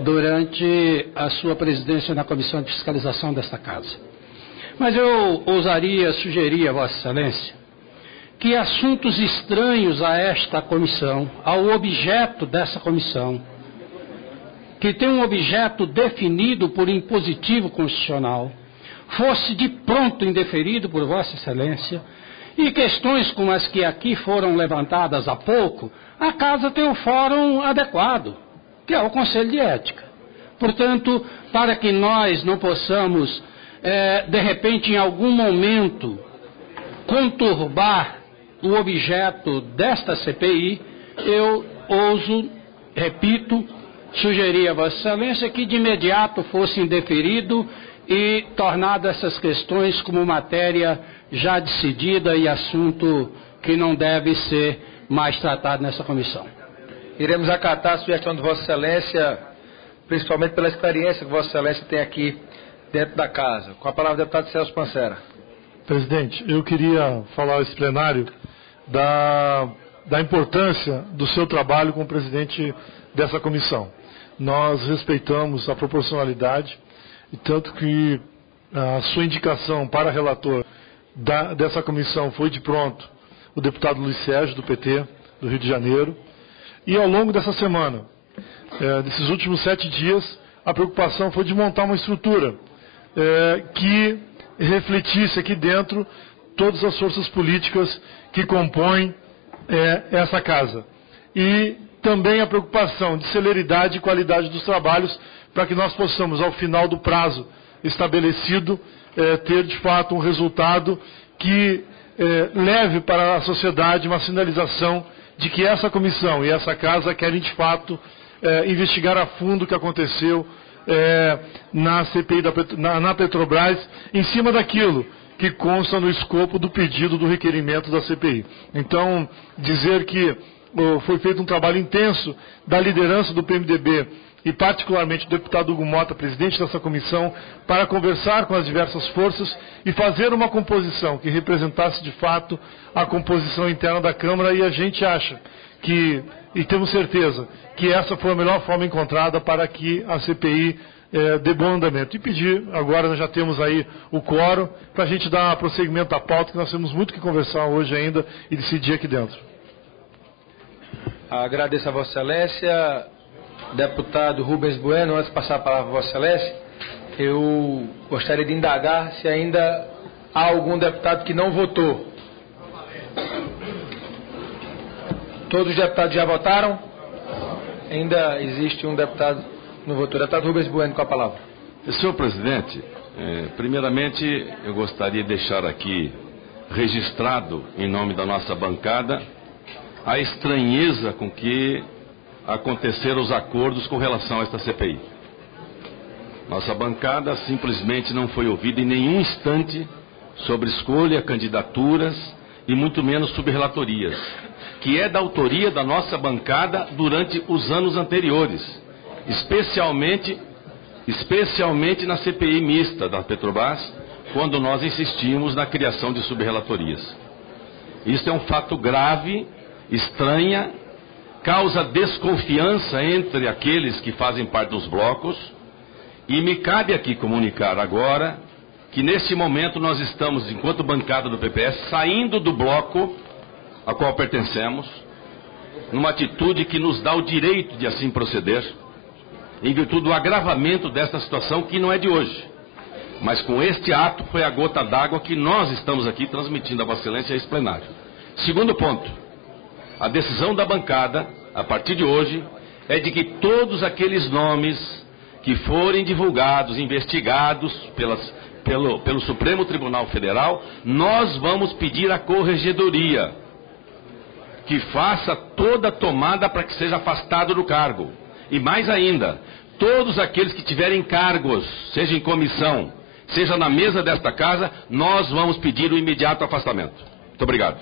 durante a sua presidência na Comissão de Fiscalização desta Casa. Mas eu ousaria sugerir a Vossa Excelência que assuntos estranhos a esta comissão, ao objeto dessa comissão, que tem um objeto definido por impositivo constitucional, fosse de pronto indeferido por Vossa Excelência, e questões como as que aqui foram levantadas há pouco, a Casa tem o fórum adequado, que é o Conselho de Ética. Portanto, para que nós não possamos, de repente, em algum momento, conturbar o objeto desta CPI, eu ouso, repito, sugerir a Vossa Excelência que de imediato fosse indeferido e tornado essas questões como matéria já decidida e assunto que não deve ser mais tratado nessa comissão. Iremos acatar a sugestão de Vossa Excelência, principalmente pela experiência que Vossa Excelência tem aqui dentro da Casa. Com a palavra o deputado Celso Pancera. Presidente, eu queria falar ao esse plenário da importância do seu trabalho como presidente dessa comissão. Nós respeitamos a proporcionalidade, e tanto que a sua indicação para relator dessa comissão foi de pronto o deputado Luiz Sérgio, do PT, do Rio de Janeiro. E ao longo dessa semana, desses últimos 7 dias, a preocupação foi de montar uma estrutura que refletisse aqui dentro todas as forças políticas que compõem essa Casa. E também a preocupação de celeridade e qualidade dos trabalhos, para que nós possamos, ao final do prazo estabelecido, ter de fato um resultado que leve para a sociedade uma sinalização de que essa comissão e essa Casa querem de fato investigar a fundo o que aconteceu na CPI na Petrobras, em cima daquilo que consta no escopo do pedido do requerimento da CPI. Então, dizer que foi feito um trabalho intenso da liderança do PMDB e particularmente do deputado Hugo Mota, presidente dessa comissão, para conversar com as diversas forças e fazer uma composição que representasse de fato a composição interna da Câmara, e a gente acha que, e temos certeza, que essa foi a melhor forma encontrada para que a CPI dê bom andamento. E pedir, agora nós já temos aí o quórum, para a gente dar prosseguimento à pauta, que nós temos muito que conversar hoje ainda e decidir aqui dentro. Agradeço a Vossa Excelência. Deputado Rubens Bueno, antes de passar a palavra a Vossa Excelência, eu gostaria de indagar se ainda há algum deputado que não votou. Todos os deputados já votaram? Ainda existe um deputado que não votou. Deputado Rubens Bueno, com a palavra. Senhor presidente, primeiramente eu gostaria de deixar aqui registrado, em nome da nossa bancada, a estranheza com que aconteceram os acordos com relação a esta CPI. Nossa bancada simplesmente não foi ouvida em nenhum instante sobre escolha, candidaturas e muito menos sobre relatorias, que é da autoria da nossa bancada durante os anos anteriores, especialmente na CPI mista da Petrobras, quando nós insistimos na criação de subrelatorias. Isso é um fato grave, estranha, causa desconfiança entre aqueles que fazem parte dos blocos, e me cabe aqui comunicar agora que neste momento nós estamos, enquanto bancada do PPS, saindo do bloco a qual pertencemos, numa atitude que nos dá o direito de assim proceder, em virtude do agravamento desta situação que não é de hoje. Mas com este ato foi a gota d'água que nós estamos aqui transmitindo a Vossa Excelência a esse plenário. Segundo ponto, a decisão da bancada, a partir de hoje, é de que todos aqueles nomes que forem divulgados, investigados pelo Supremo Tribunal Federal, nós vamos pedir à Corregedoria que faça toda a tomada para que seja afastado do cargo. E mais ainda, todos aqueles que tiverem cargos, seja em comissão, seja na mesa desta casa, nós vamos pedir o imediato afastamento. Muito obrigado.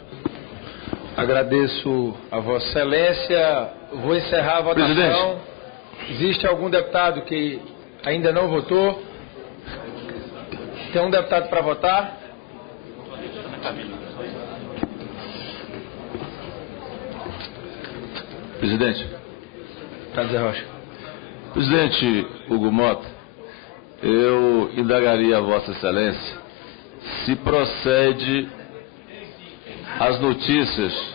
Agradeço a Vossa Excelência. Vou encerrar a votação. Presidente. Existe algum deputado que ainda não votou? Tem um deputado para votar? Presidente. Zé Rocha. Presidente Hugo Mota, eu indagaria a Vossa Excelência se procede as notícias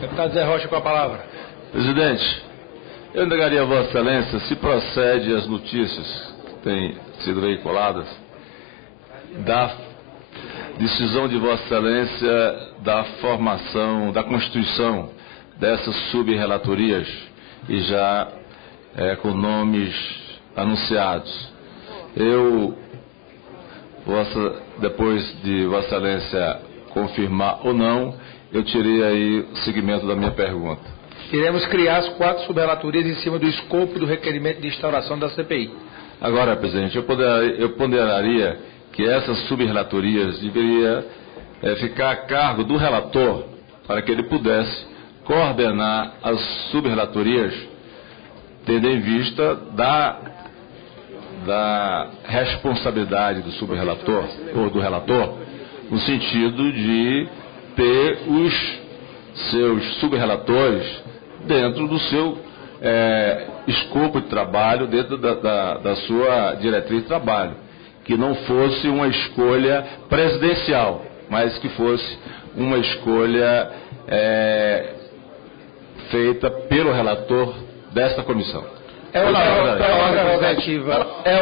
Deputado Zé Rocha com a palavra. Presidente, eu indagaria a Vossa Excelência se procede as notícias que têm sido veiculadas da decisão de Vossa Excelência da formação, da constituição dessas sub-relatorias e já com nomes anunciados. Depois de Vossa Excelência confirmar ou não, eu tirei aí o seguimento da minha pergunta. Iremos criar as 4 sub-relatorias em cima do escopo do requerimento de instauração da CPI. Agora, presidente, eu ponderaria que essas sub-relatorias deveriam ficar a cargo do relator para que ele pudesse coordenar as sub-relatorias, tendo em vista da responsabilidade do sub-relator ou do relator, no sentido de ter os seus sub-relatores dentro do seu escopo de trabalho, dentro da sua diretriz de trabalho, que não fosse uma escolha presidencial, mas que fosse uma escolha feita pelo relator desta comissão. É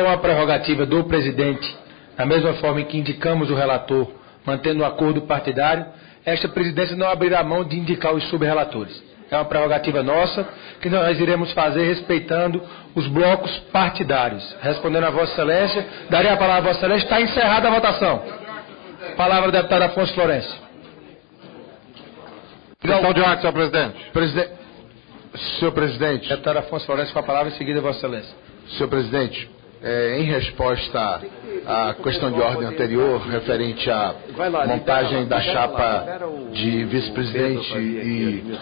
uma prerrogativa do presidente, da mesma forma em que indicamos o relator, mantendo o acordo partidário. Esta presidência não abrirá mão de indicar os sub-relatores. É uma prerrogativa nossa, que nós iremos fazer respeitando os blocos partidários. Respondendo a Vossa Excelência, darei a palavra a Vossa Excelência. Está encerrada a votação. Palavra do deputado Afonso Florencio. Questão de ordem, senhor presidente. Senhor presidente. Deputado Afonso Florencio com a palavra, em seguida, Vossa Excelência. Senhor presidente, em resposta à questão de ordem anterior, referente à montagem da chapa de vice-presidente e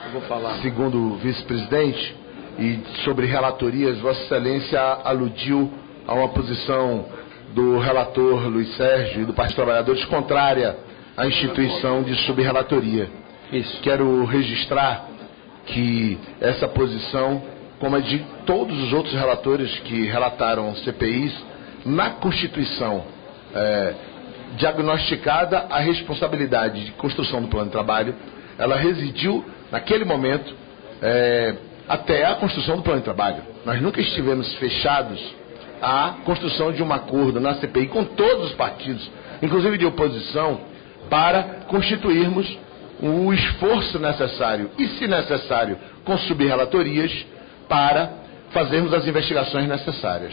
segundo vice-presidente, e sobre relatorias, Vossa Excelência aludiu a uma posição do relator Luiz Sérgio e do Partido dos Trabalhadores contrária à instituição de subrelatoria. Isso. Quero registrar que essa posição, como a de todos os outros relatores que relataram CPIs, na Constituição, diagnosticada a responsabilidade de construção do plano de trabalho, ela residiu, naquele momento, até a construção do plano de trabalho. Nós nunca estivemos fechados à construção de um acordo na CPI com todos os partidos, inclusive de oposição, para constituirmos o esforço necessário, e se necessário, com subrelatorias, para fazermos as investigações necessárias.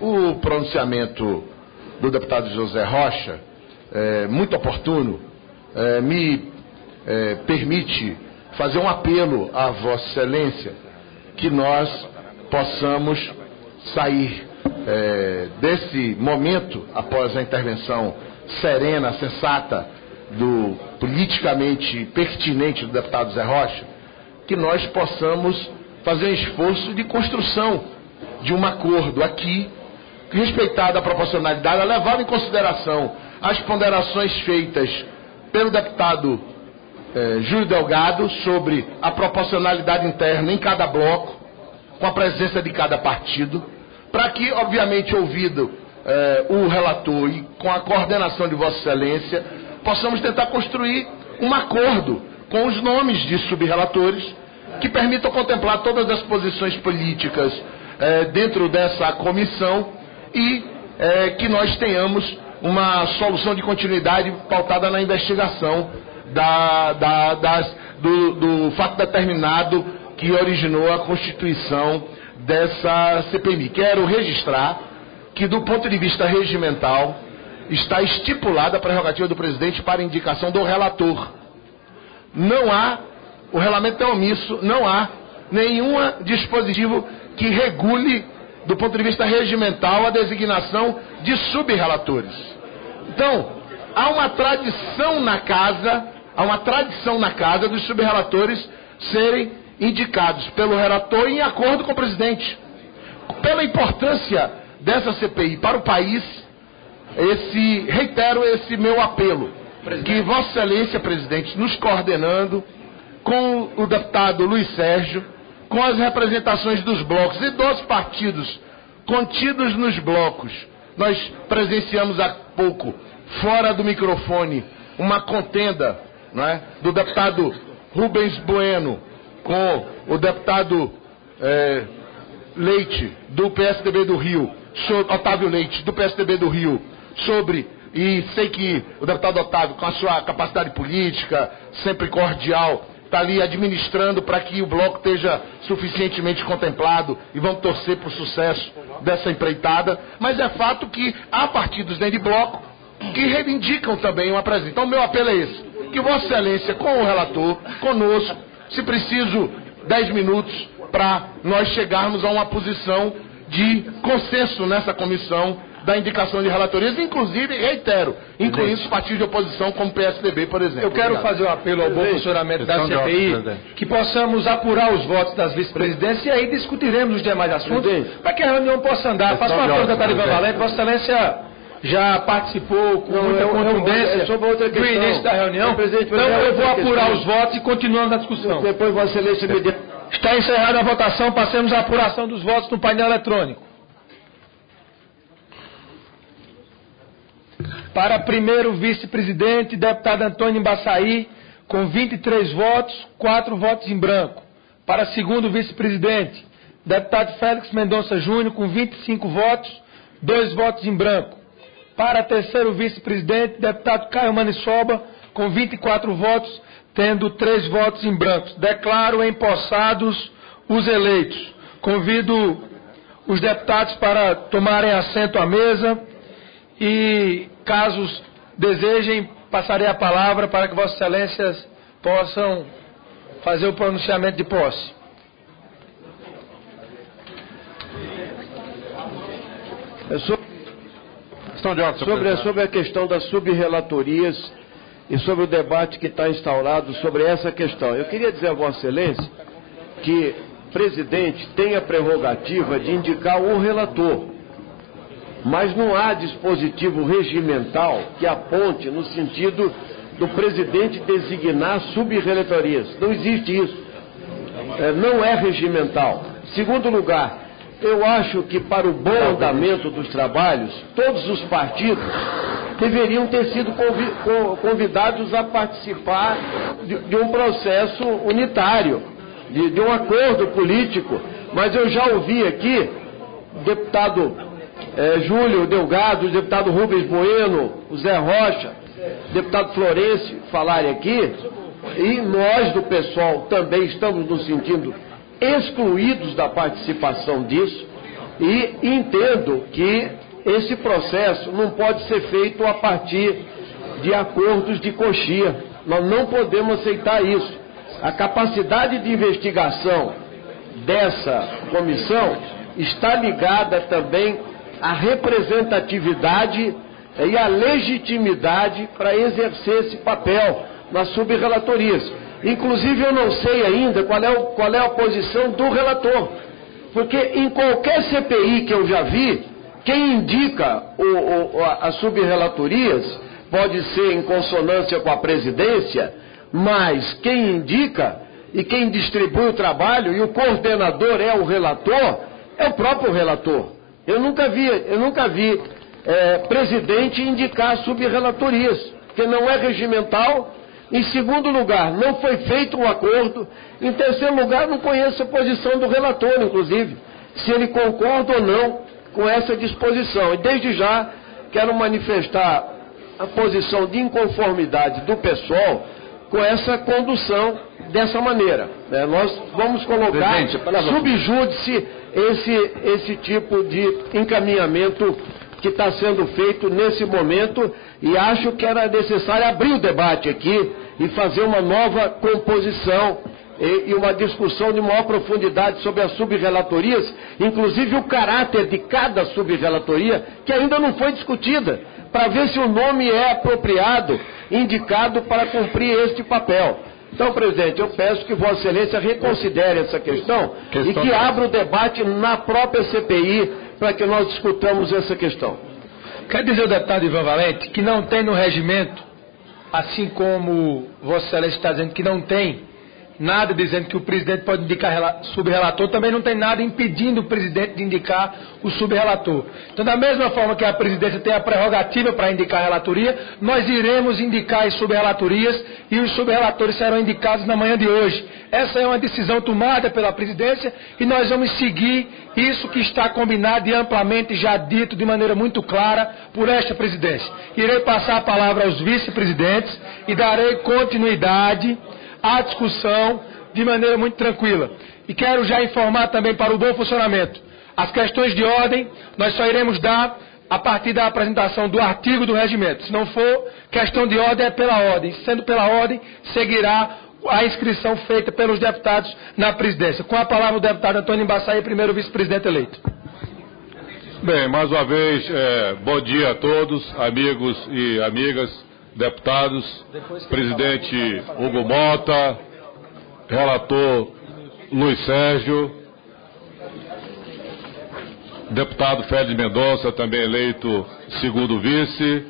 O pronunciamento do deputado José Rocha, muito oportuno, me permite fazer um apelo à Vossa Excelência que nós possamos sair desse momento, após a intervenção serena, sensata, do politicamente pertinente do deputado Zé Rocha, que nós possamos fazer um esforço de construção de um acordo aqui, respeitada a proporcionalidade, levando em consideração as ponderações feitas pelo deputado Júlio Delgado sobre a proporcionalidade interna em cada bloco, com a presença de cada partido, para que, obviamente, ouvido o relator e com a coordenação de Vossa Excelência, possamos tentar construir um acordo com os nomes de subrelatores que permitam contemplar todas as posições políticas dentro dessa comissão e que nós tenhamos uma solução de continuidade pautada na investigação do fato determinado que originou a constituição dessa CPMI. Quero registrar que, do ponto de vista regimental, está estipulada a prerrogativa do presidente para indicação do relator. Não há, o regulamento é omisso, não há nenhum dispositivo que regule, do ponto de vista regimental, a designação de subrelatores. Então, há uma tradição na casa, dos subrelatores serem indicados pelo relator em acordo com o presidente. Pela importância dessa CPI para o país, reitero esse meu apelo, que Vossa Excelência, presidente, nos coordenando, com o deputado Luiz Sérgio, com as representações dos blocos e dos partidos contidos nos blocos. Nós presenciamos há pouco, fora do microfone, uma contenda, não é, do deputado Rubens Bueno com o deputado Leite, do PSDB do Rio, Otávio Leite, do PSDB do Rio, e sei que o deputado Otávio, com a sua capacidade política, sempre cordial, está ali administrando para que o bloco esteja suficientemente contemplado e vamos torcer para o sucesso dessa empreitada, mas é fato que há partidos dentro de bloco que reivindicam também uma presença. Então, meu apelo é esse, que Vossa Excelência, com o relator, conosco, se preciso 10 minutos para nós chegarmos a uma posição de consenso nessa comissão da indicação de relatorias, inclusive, reitero, incluindo os partidos de oposição, como o PSDB, por exemplo. Eu quero fazer um apelo ao bom funcionamento da CPI, que possamos apurar os votos das vice-presidências e aí discutiremos os demais assuntos, para que a reunião possa andar. Faço uma pergunta, Taliban Valente, Vossa Excelência já participou com muita contundência do início da reunião, então eu vou apurar os votos e continuamos a discussão. Depois Vossa Excelência me dê... Está encerrada a votação, passemos à apuração dos votos no painel eletrônico. Para primeiro vice-presidente, deputado Antônio Embaçaí, com 23 votos, 4 votos em branco. Para segundo vice-presidente, deputado Félix Mendonça Júnior, com 25 votos, 2 votos em branco. Para terceiro vice-presidente, deputado Caio Manissoba, com 24 votos, tendo 3 votos em branco. Declaro empossados os eleitos. Convido os deputados para tomarem assento à mesa e, caso desejem, passarei a palavra para que Vossas Excelências possam fazer o pronunciamento de posse. Sobre a questão das subrelatorias e sobre o debate que está instaurado sobre essa questão. Eu queria dizer a Vossa Excelência que o presidente tem a prerrogativa de indicar o relator, mas não há dispositivo regimental que aponte no sentido do presidente designar subrelatorias. Não existe isso. Não é regimental. Segundo lugar, eu acho que para o bom andamento dos trabalhos, todos os partidos deveriam ter sido convidados a participar de um processo unitário, de um acordo político. Mas eu já ouvi aqui o deputado Júlio Delgado, o deputado Rubens Bueno, o Zé Rocha, o deputado Florencio falarem aqui, e nós do PSOL também estamos nos sentindo excluídos da participação disso, e entendo que esse processo não pode ser feito a partir de acordos de coxia. Nós não podemos aceitar isso. A capacidade de investigação dessa comissão está ligada também à representatividade e à legitimidade para exercer esse papel nas subrelatorias. Inclusive, eu não sei ainda qual é a posição do relator, porque em qualquer CPI que eu já vi, quem indica as subrelatorias pode ser em consonância com a presidência, mas quem indica e quem distribui o trabalho e o coordenador é o relator, é o próprio relator. Eu nunca vi presidente indicar subrelatorias, porque não é regimental. Em segundo lugar, não foi feito um acordo. Em terceiro lugar, não conheço a posição do relator, inclusive, se ele concorda ou não com essa disposição. E desde já quero manifestar a posição de inconformidade do pessoal com essa condução dessa maneira. Nós vamos colocar subjúdice esse tipo de encaminhamento que está sendo feito nesse momento, e acho que era necessário abrir o debate aqui e fazer uma nova composição e uma discussão de maior profundidade sobre as subrelatorias, inclusive o caráter de cada subrelatoria, que ainda não foi discutida, para ver se o nome é apropriado, indicado para cumprir este papel. Então, presidente, eu peço que Vossa Excelência reconsidere essa questão e que abra o debate na própria CPI para que nós discutamos essa questão. Quer dizer o deputado Ivan Valente que não tem no regimento, assim como Vossa Excelência está dizendo que não tem nada dizendo que o presidente pode indicar subrelator, também não tem nada impedindo o presidente de indicar o subrelator. Então, da mesma forma que a presidência tem a prerrogativa para indicar a relatoria, nós iremos indicar as subrelatorias e os subrelatores serão indicados na manhã de hoje. Essa é uma decisão tomada pela presidência e nós vamos seguir isso que está combinado e amplamente já dito de maneira muito clara por esta presidência. Irei passar a palavra aos vice-presidentes e darei continuidade à discussão de maneira muito tranquila. E quero já informar também para o bom funcionamento. As questões de ordem nós só iremos dar a partir da apresentação do artigo do regimento. Se não for questão de ordem, é pela ordem. Sendo pela ordem, seguirá a inscrição feita pelos deputados na presidência. Com a palavra o deputado Antônio Embaçaí, primeiro vice-presidente eleito. Bem, mais uma vez, bom dia a todos, amigos e amigas, deputados, presidente Hugo Mota, relator Luiz Sérgio, deputado Félix Mendonça, também eleito segundo vice,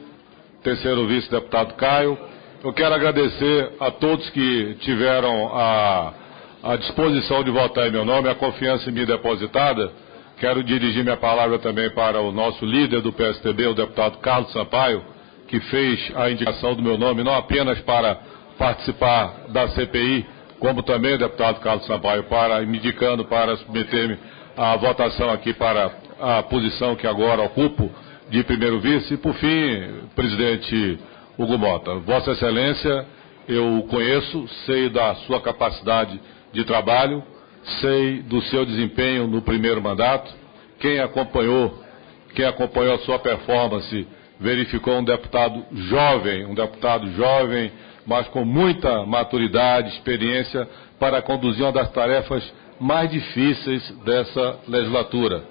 terceiro vice, deputado Caio. Eu quero agradecer a todos que tiveram a disposição de votar em meu nome, a confiança em mim depositada. Quero dirigir minha palavra também para o nosso líder do PSTB, o deputado Carlos Sampaio, que fez a indicação do meu nome, não apenas para participar da CPI, como também o deputado Carlos Sampaio, me indicando para submeter-me à votação aqui para a posição que agora ocupo de primeiro vice. E, por fim, presidente Hugo Mota, Vossa Excelência, eu conheço, sei da sua capacidade de trabalho, sei do seu desempenho no primeiro mandato. Quem acompanhou a sua performance verificou um deputado jovem, mas com muita maturidade, experiência para conduzir uma das tarefas mais difíceis dessa legislatura,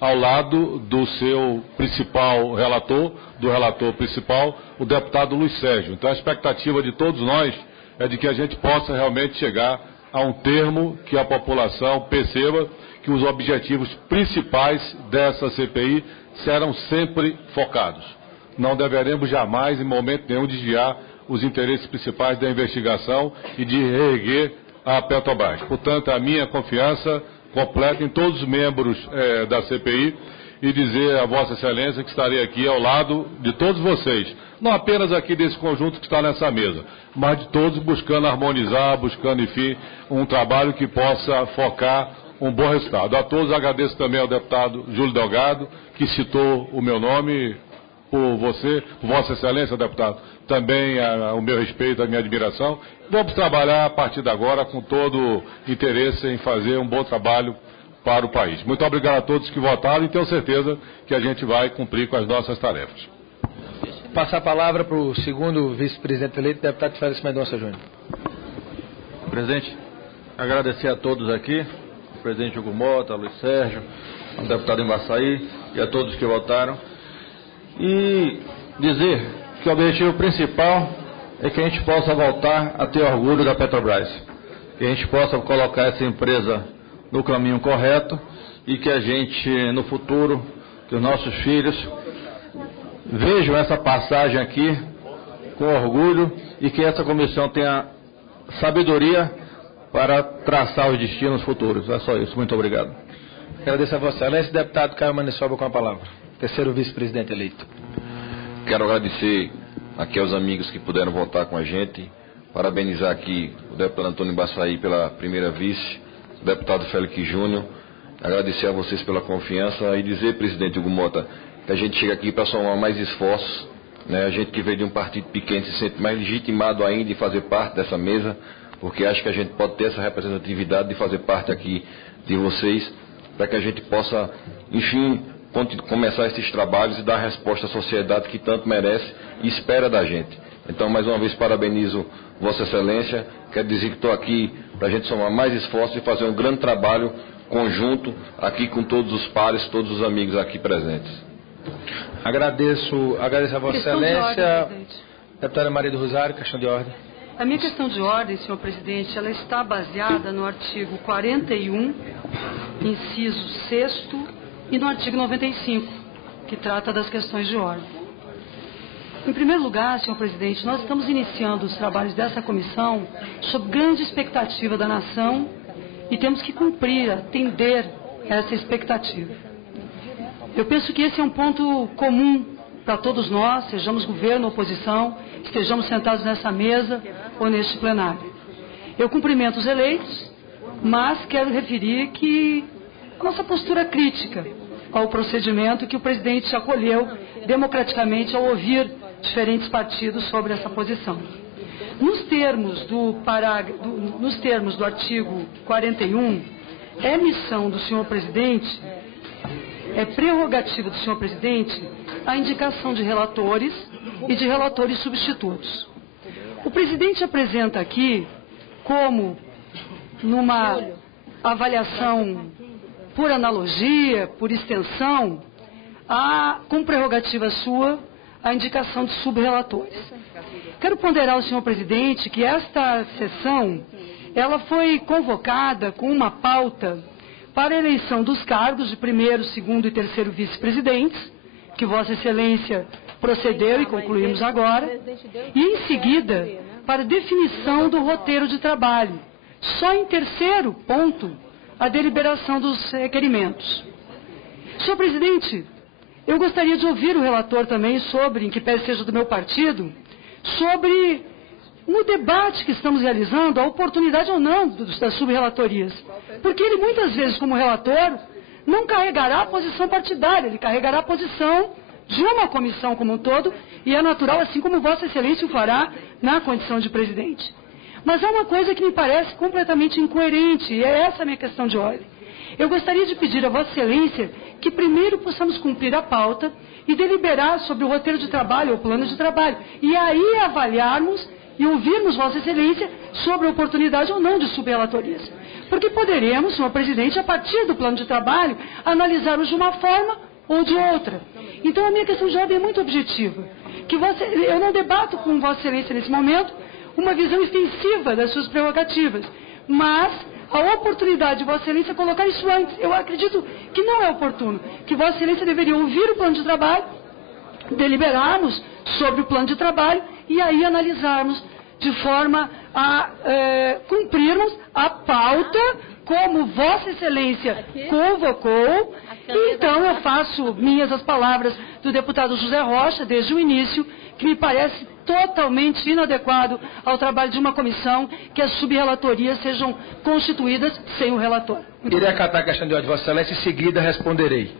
ao lado do seu principal relator, do relator principal, o deputado Luiz Sérgio. Então a expectativa de todos nós é de que a gente possa realmente chegar a um termo que a população perceba que os objetivos principais dessa CPI serão sempre focados. Não deveremos jamais, em momento nenhum, desviar os interesses principais da investigação e de reerguer a Petrobras. Portanto, a minha confiança completa em todos os membros da CPI e dizer a Vossa Excelência que estarei aqui ao lado de todos vocês, não apenas aqui desse conjunto que está nessa mesa, mas de todos buscando harmonizar, buscando, enfim, um trabalho que possa focar um bom resultado. A todos agradeço também ao deputado Júlio Delgado, que citou o meu nome, por Vossa Excelência, deputado, também o meu respeito, a minha admiração. Vamos trabalhar a partir de agora com todo interesse em fazer um bom trabalho para o país. Muito obrigado a todos que votaram e tenho certeza que a gente vai cumprir com as nossas tarefas. Passar a palavra para o segundo vice-presidente eleito, deputado Félix Mendonça Júnior. Presidente, agradecer a todos aqui, o presidente Hugo Mota, Luiz Sérgio, o deputado Embaçaí e a todos que votaram. E dizer que o objetivo principal é que a gente possa voltar a ter orgulho da Petrobras, que a gente possa colocar essa empresa no caminho correto e que a gente, no futuro, que os nossos filhos vejam essa passagem aqui com orgulho e que essa comissão tenha sabedoria para traçar os destinos futuros. É só isso. Muito obrigado. Agradeço a Vossa Excelência. Deputado Caio Maniçoba com a palavra. Terceiro vice-presidente eleito. Quero agradecer aqui aos amigos que puderam votar com a gente, parabenizar aqui o deputado Antônio Embaçaí pela primeira vice, o deputado Félix Júnior, agradecer a vocês pela confiança e dizer, presidente Hugo Mota, que a gente chega aqui para somar mais esforços, né? A gente que veio de um partido pequeno se sente mais legitimado ainda em fazer parte dessa mesa, porque acho que a gente pode ter essa representatividade de fazer parte aqui de vocês, para que a gente possa, enfim, começar esses trabalhos e dar a resposta à sociedade que tanto merece e espera da gente. Então, mais uma vez, parabenizo Vossa Excelência. Quero dizer que estou aqui para a gente somar mais esforços e fazer um grande trabalho conjunto aqui com todos os pares, todos os amigos aqui presentes. Agradeço a Vossa Excelência. Deputada Maria do Rosário, questão de ordem. A minha questão de ordem, senhor presidente, ela está baseada no artigo 41, inciso 6º, e no artigo 95, que trata das questões de ordem. Em primeiro lugar, senhor presidente, nós estamos iniciando os trabalhos dessa comissão sob grande expectativa da nação e temos que cumprir, atender essa expectativa. Eu penso que esse é um ponto comum para todos nós, sejamos governo ou oposição, estejamos sentados nessa mesa ou neste plenário. Eu cumprimento os eleitos, mas quero referir que a nossa postura crítica ao procedimento que o presidente acolheu democraticamente ao ouvir diferentes partidos sobre essa posição. Nos termos do artigo 41, é missão do senhor presidente, é prerrogativa do senhor presidente a indicação de relatores e de relatores substitutos. O presidente apresenta aqui como, numa avaliação por analogia, por extensão, com prerrogativa sua, a indicação de subrrelatores. Quero ponderar ao senhor presidente que esta sessão, ela foi convocada com uma pauta para a eleição dos cargos de primeiro, segundo e terceiro vice-presidentes, que Vossa Excelência procedeu e concluímos agora, e em seguida para definição do roteiro de trabalho. Só em terceiro ponto, a deliberação dos requerimentos. Senhor presidente, eu gostaria de ouvir o relator também sobre, em que pese seja do meu partido, sobre, no debate que estamos realizando, a oportunidade ou não das subrelatorias. Porque ele, muitas vezes, como relator, não carregará a posição partidária, ele carregará a posição de uma comissão como um todo, e é natural, assim como Vossa Excelência o fará na condição de presidente. Mas há uma coisa que me parece completamente incoerente, e é essa a minha questão de ordem. Eu gostaria de pedir a Vossa Excelência que primeiro possamos cumprir a pauta e deliberar sobre o roteiro de trabalho, ou plano de trabalho, e aí avaliarmos e ouvirmos Vossa Excelência sobre a oportunidade ou não de subrelatorias. Porque poderemos, senhor presidente, a partir do plano de trabalho, analisarmos de uma forma ou de outra. Então a minha questão de ordem é muito objetiva. Eu não debato com Vossa Excelência nesse momento uma visão extensiva das suas prerrogativas, mas a oportunidade de Vossa Excelência colocar isso antes, eu acredito que não é oportuno, que Vossa Excelência deveria ouvir o plano de trabalho, deliberarmos sobre o plano de trabalho e aí analisarmos de forma a cumprirmos a pauta como Vossa Excelência convocou. Então eu faço minhas as palavras do deputado José Rocha desde o início, que me parece totalmente inadequado ao trabalho de uma comissão que as subrelatorias sejam constituídas sem o relator. Irei acatar a questão de ordem de Vossa Excelência e em seguida responderei.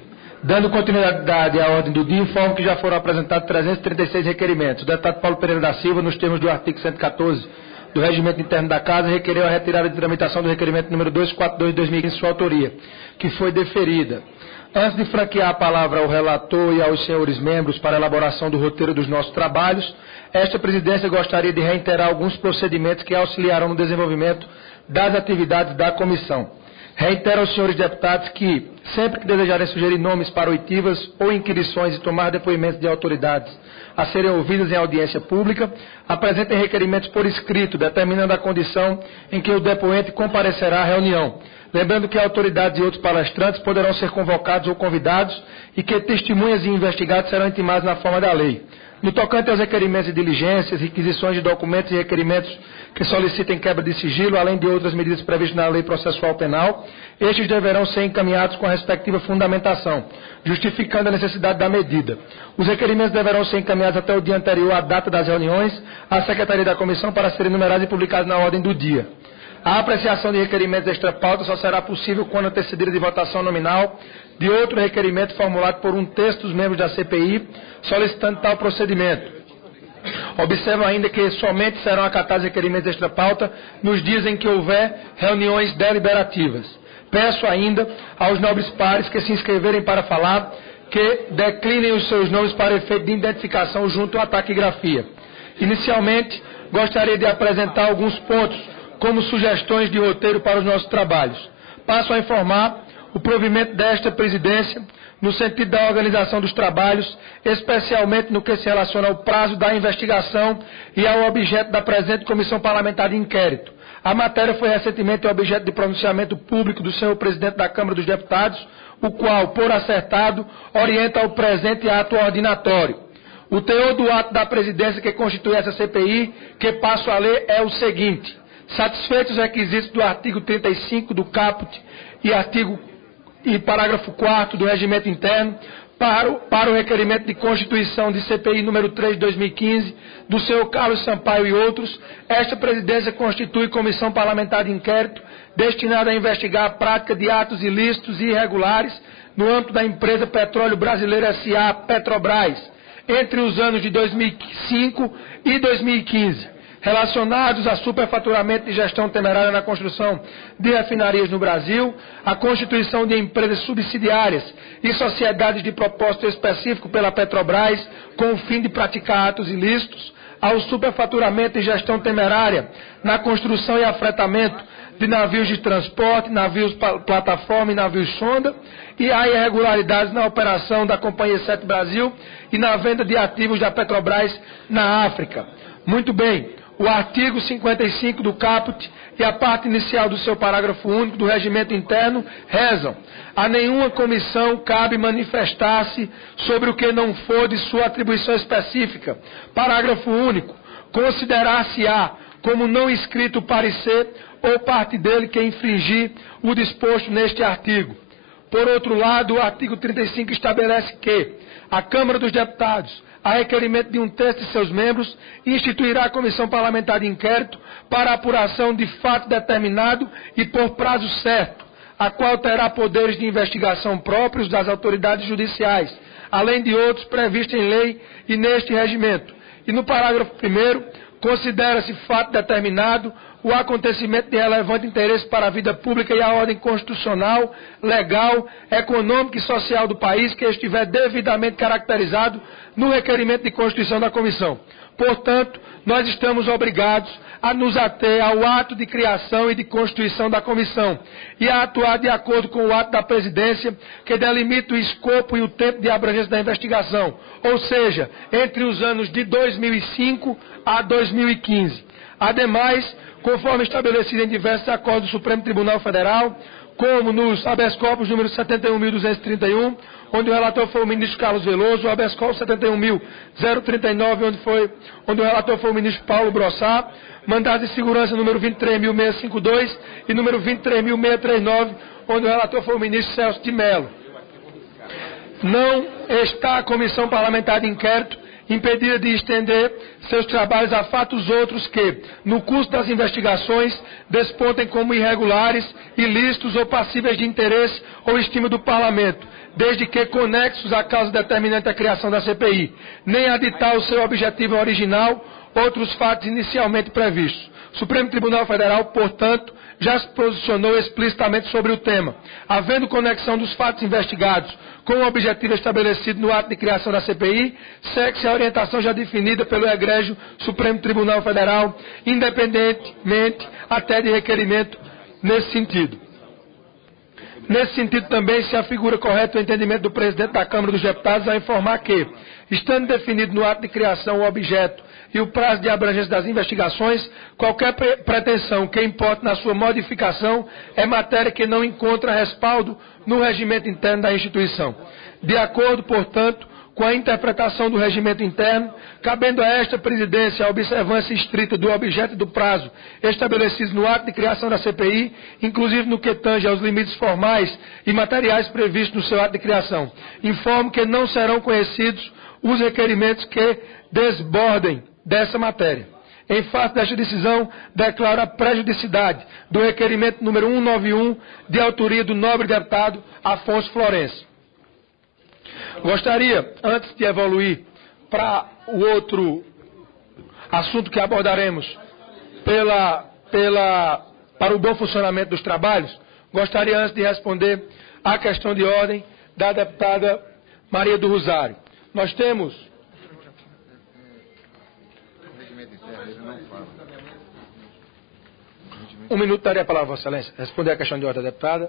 Dando continuidade à ordem do dia, informo que já foram apresentados 336 requerimentos. O deputado Paulo Pereira da Silva, nos termos do artigo 114 do Regimento Interno da Casa, requereu a retirada de tramitação do requerimento número 242 de 2015, sua autoria, que foi deferida. Antes de franquear a palavra ao relator e aos senhores membros para a elaboração do roteiro dos nossos trabalhos, esta presidência gostaria de reiterar alguns procedimentos que auxiliarão no desenvolvimento das atividades da comissão. Reitero aos senhores deputados que, sempre que desejarem sugerir nomes para oitivas ou inquirições e tomar depoimentos de autoridades a serem ouvidas em audiência pública, apresentem requerimentos por escrito, determinando a condição em que o depoente comparecerá à reunião. Lembrando que autoridades e outros palestrantes poderão ser convocados ou convidados e que testemunhas e investigados serão intimados na forma da lei. No tocante aos requerimentos de diligências, requisições de documentos e requerimentos que solicitem quebra de sigilo, além de outras medidas previstas na Lei Processual Penal, estes deverão ser encaminhados com a respectiva fundamentação, justificando a necessidade da medida. Os requerimentos deverão ser encaminhados até o dia anterior à data das reuniões à Secretaria da Comissão para serem numerados e publicados na ordem do dia. A apreciação de requerimentos extra-pauta só será possível quando antecedida de votação nominal de outro requerimento formulado por um terço dos membros da CPI, solicitando tal procedimento. Observo ainda que somente serão acatados requerimentos extra-pauta nos dias em que houver reuniões deliberativas. Peço ainda aos nobres pares que se inscreverem para falar que declinem os seus nomes para efeito de identificação junto à taquigrafia. Inicialmente, gostaria de apresentar alguns pontos como sugestões de roteiro para os nossos trabalhos. Passo a informar o provimento desta presidência no sentido da organização dos trabalhos, especialmente no que se relaciona ao prazo da investigação e ao objeto da presente Comissão Parlamentar de Inquérito. A matéria foi recentemente objeto de pronunciamento público do senhor presidente da Câmara dos Deputados, o qual, por acertado, orienta ao presente ato ordinatório. O teor do ato da presidência que constitui essa CPI, que passo a ler, é o seguinte: satisfeitos os requisitos do artigo 35 do caput e parágrafo 4º do Regimento Interno, para o requerimento de constituição de CPI número 3 de 2015, do senhor Carlos Sampaio e outros, esta presidência constitui comissão parlamentar de inquérito destinada a investigar a prática de atos ilícitos e irregulares no âmbito da empresa Petróleo Brasileiro S.A. Petrobras, entre os anos de 2005 e 2015. Relacionados a superfaturamento de gestão temerária na construção de refinarias no Brasil, a constituição de empresas subsidiárias e sociedades de propósito específico pela Petrobras com o fim de praticar atos ilícitos, ao superfaturamento e gestão temerária na construção e afretamento de navios de transporte, navios plataforma e navios sonda, e há irregularidades na operação da Companhia 7 Brasil e na venda de ativos da Petrobras na África. Muito bem. O artigo 55 do caput e a parte inicial do seu parágrafo único do regimento interno rezam: a nenhuma comissão cabe manifestar-se sobre o que não for de sua atribuição específica. Parágrafo único. Considerar-se-á como não escrito o parecer ou parte dele que infringir o disposto neste artigo. Por outro lado, o artigo 35 estabelece que a Câmara dos Deputados, a requerimento de um terço de seus membros, instituirá a Comissão Parlamentar de Inquérito para a apuração de fato determinado e por prazo certo, a qual terá poderes de investigação próprios das autoridades judiciais, além de outros previstos em lei e neste regimento. E no parágrafo 1º, considera-se fato determinado o acontecimento de relevante interesse para a vida pública e a ordem constitucional, legal, econômica e social do país que estiver devidamente caracterizado no requerimento de constituição da comissão. Portanto, nós estamos obrigados a nos ater ao ato de criação e de constituição da comissão e a atuar de acordo com o ato da presidência que delimita o escopo e o tempo de abrangência da investigação, ou seja, entre os anos de 2005 a 2015. Ademais, conforme estabelecido em diversos acordos do Supremo Tribunal Federal, como nos habeas corpus número 71.231, onde o relator foi o ministro Carlos Veloso, o habeas corpus 71.039, onde o relator foi o ministro Paulo Brossá, mandado de segurança número 23.652 e número 23.639, onde o relator foi o ministro Celso de Mello. Não está a Comissão Parlamentar de Inquérito impedida de estender seus trabalhos a fatos outros que, no curso das investigações, despontem como irregulares, ilícitos ou passíveis de interesse ou estima do Parlamento, desde que conexos à causa determinante da criação da CPI, nem aditar o seu objetivo original outros fatos inicialmente previstos. O Supremo Tribunal Federal, portanto, já se posicionou explicitamente sobre o tema, havendo conexão dos fatos investigados com o objetivo estabelecido no ato de criação da CPI, segue-se a orientação já definida pelo egrégio Supremo Tribunal Federal, independentemente até de requerimento nesse sentido. Nesse sentido também se afigura correto o entendimento do presidente da Câmara dos Deputados a informar que, estando definido no ato de criação o objeto e o prazo de abrangência das investigações, qualquer pretensão que importe na sua modificação é matéria que não encontra respaldo no regimento interno da instituição. De acordo, portanto, com a interpretação do regimento interno, cabendo a esta presidência a observância estrita do objeto e do prazo estabelecidos no ato de criação da CPI, inclusive no que tange aos limites formais e materiais previstos no seu ato de criação. Informo que não serão conhecidos os requerimentos que desbordem dessa matéria. Em face desta decisão, declaro a prejudicidade do requerimento número 191, de autoria do nobre deputado Afonso Florencio. Gostaria, antes de evoluir para o outro assunto que abordaremos para o bom funcionamento dos trabalhos, gostaria antes de responder à questão de ordem da deputada Maria do Rosário. Nós temos... Um minuto daria a palavra, Vossa Excelência. Responder a questão de ordem da deputada.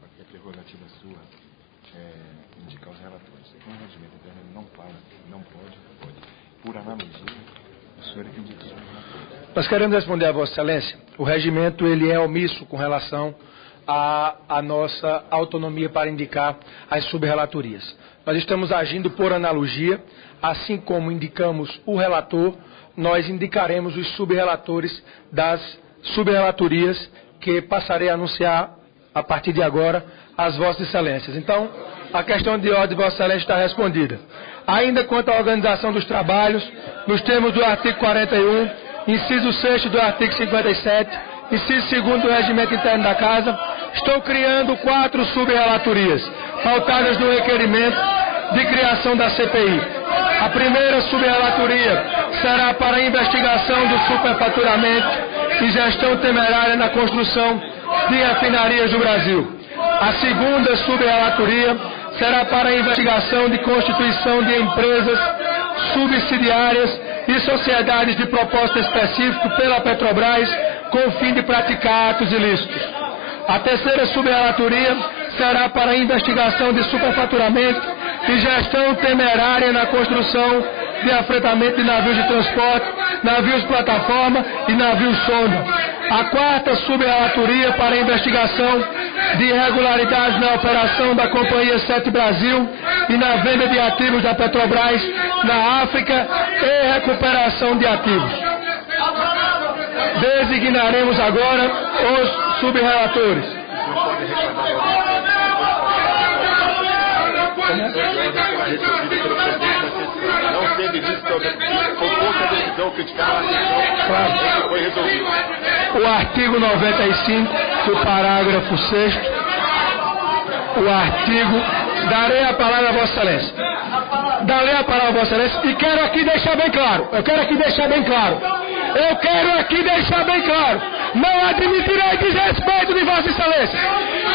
A prerrogativa sua é indicar os relatores. O regimento interno ele não fala, não pode. Por analogia, o senhor é que indica os relatores. Nós queremos responder a Vossa Excelência. O regimento ele é omisso com relação à nossa autonomia para indicar as subrelatorias. Nós estamos agindo por analogia, assim como indicamos o relator, nós indicaremos os subrelatores das subrelatorias que passarei a anunciar a partir de agora às Vossas Excelências. Então, a questão de ordem de Vossa Excelência está respondida. Ainda quanto à organização dos trabalhos, nos termos do artigo 41, inciso 6º do artigo 57, inciso 2º do regimento interno da Casa, estou criando 4 subrelatorias, pautadas no requerimento de criação da CPI. A primeira subrelatoria será para a investigação do superfaturamento e gestão temerária na construção de refinarias do Brasil. A segunda subrelatoria será para a investigação de constituição de empresas subsidiárias e sociedades de propósito específico pela Petrobras com o fim de praticar atos ilícitos. A terceira subrelatoria será para a investigação de superfaturamento e gestão temerária na construção de afretamento de navios de transporte, navios plataforma e navios sonda. A quarta subrelatoria para a investigação de irregularidades na operação da Companhia 7 Brasil e na venda de ativos da Petrobras na África e recuperação de ativos. Designaremos agora os subrelatores. Não teve visto por pouca decisão criticar a decisão, foi resolvido. O artigo 95, do parágrafo 6º, o artigo, darei a palavra a Vossa Excelência. Darei a palavra a Vossa Excelência e quero aqui deixar bem claro, não admitirei desrespeito de Vossa Excelência.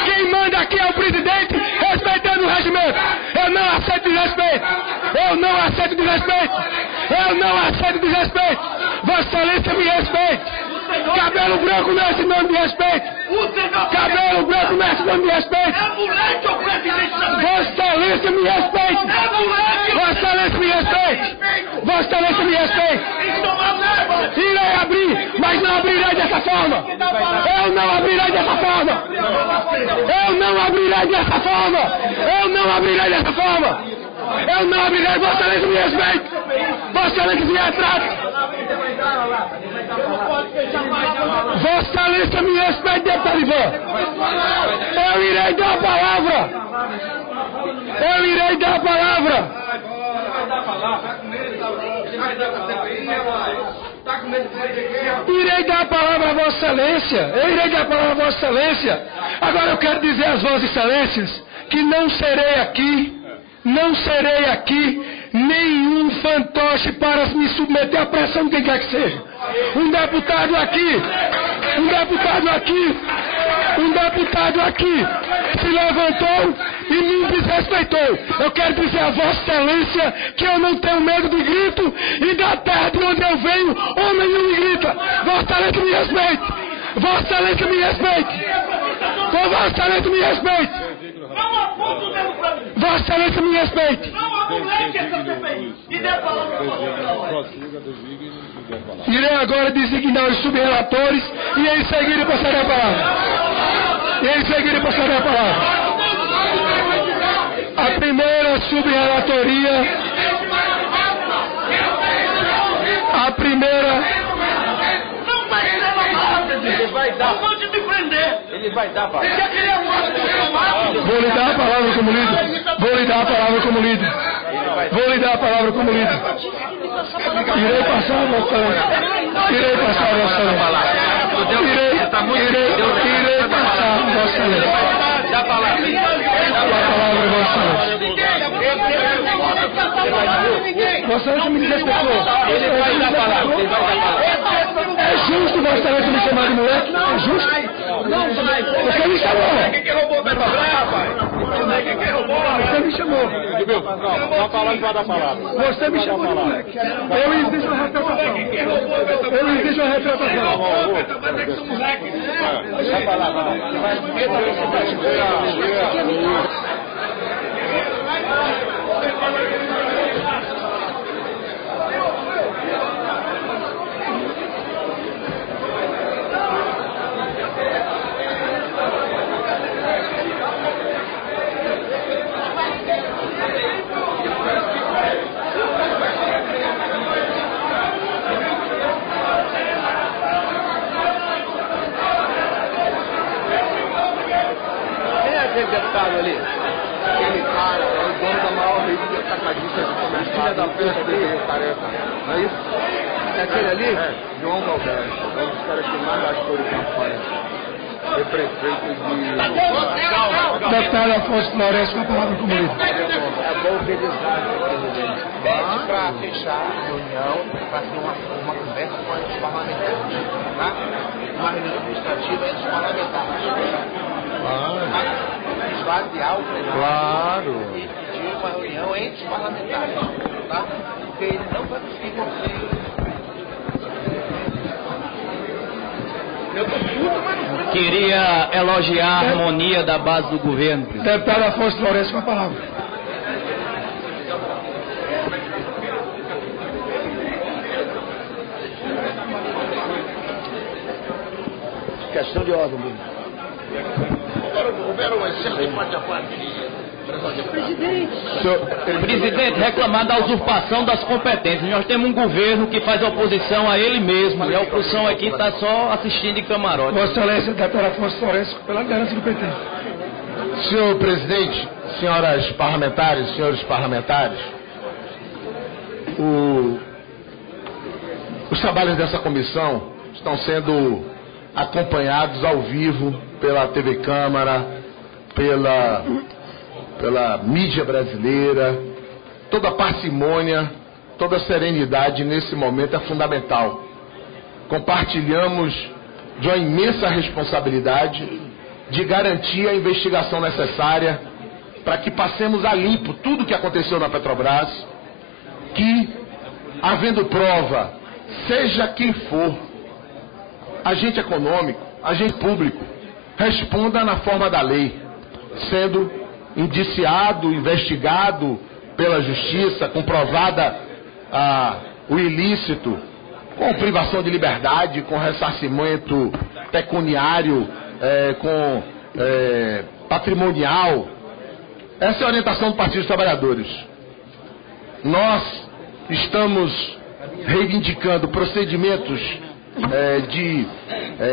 Quem manda aqui é o presidente, respeitando o regimento. Eu não aceito desrespeito. Vossa Excelência me respeite. Cabelo branco não é sinônimo de respeito. Cabelo branco não é sinônimo de respeito. Vossa Excelência me respeite. Irei abrir, mas não abrirei dessa forma. Eu não abrirei dessa forma. Vossa Excelência me respeite. Vossa Excelência me retrate. Vossa Excelência me respeite, deputado Ivan. Eu irei dar a palavra. Irei dar a palavra a Vossa Excelência. Agora eu quero dizer às Vossas Excelências que não serei aqui nenhum fantoche para me submeter à pressão de quem quer que seja. Um deputado aqui se levantou e me desrespeitou. Eu quero dizer a Vossa Excelência que eu não tenho medo de grito e da terra de onde eu venho, homem nenhum me grita. Vossa Excelência me respeite. Vossa Excelência me respeite. Irei agora designar os subrelatores e em seguida passarei a palavra. A primeira subrelatoria. Ele vai dar palavra. Vou lhe dar a palavra como líder. Irei passar a Vossa Excelência. Irei passar a Vossa Excelência. Dá a palavra. Vossa Excelência me desrespeitou. Ele vai dar a palavra. É justo Vossa Excelência me chamar de moleque? É justo? Não vai. Você me chamou. Quem que roubou o Petrobras, rapaz? Calma, a palavra vai dar palavra. Você me chamou de moleque. Eu exijo uma retratação. Eu exijo uma retratação. Vai falar, deputado ali, aquele cara é o dono da maior rede de atacadistas do comercial da festa dele, careca. Não é isso? É aquele ali? É, João Galberto. É um dos caras que mais gastou de campanha. É prefeito de... Deputado Afonso Florencio, com a palavra com o líder. É bom que eles acham, presidente. Pede para fechar a reunião, para ter uma conversa com os parlamentares. Tá? Uma reunião administrativa entre os parlamentares. Esvaziar o plenário. Claro. E pedir uma reunião entre os parlamentares, tá? Porque ele não vai conseguir conseguir. Eu tô puto, mas... Queria elogiar a harmonia da base do governo. Deputado Afonso Florencio, com a palavra. Questão de ordem, mesmo. Presidente, reclamar da usurpação das competências. Nós temos um governo que faz oposição a ele mesmo. E a oposição aqui está só assistindo de camarote. Vossa Excelência, deputado Afonso Florencio, pela liderança do PT. Senhor presidente, senhoras parlamentares, senhores parlamentares, os trabalhos dessa comissão estão sendo acompanhados ao vivo pela TV Câmara, pela mídia brasileira. Toda a parcimônia, toda a serenidade nesse momento é fundamental. Compartilhamos de uma imensa responsabilidade de garantir a investigação necessária para que passemos a limpo tudo o que aconteceu na Petrobras, que, havendo prova, seja quem for, agente econômico, agente público, responda na forma da lei, sendo indiciado, investigado pela justiça, comprovada o ilícito, com privação de liberdade, com ressarcimento pecuniário, com patrimonial. Essa é a orientação do Partido dos Trabalhadores. Nós estamos reivindicando procedimentos de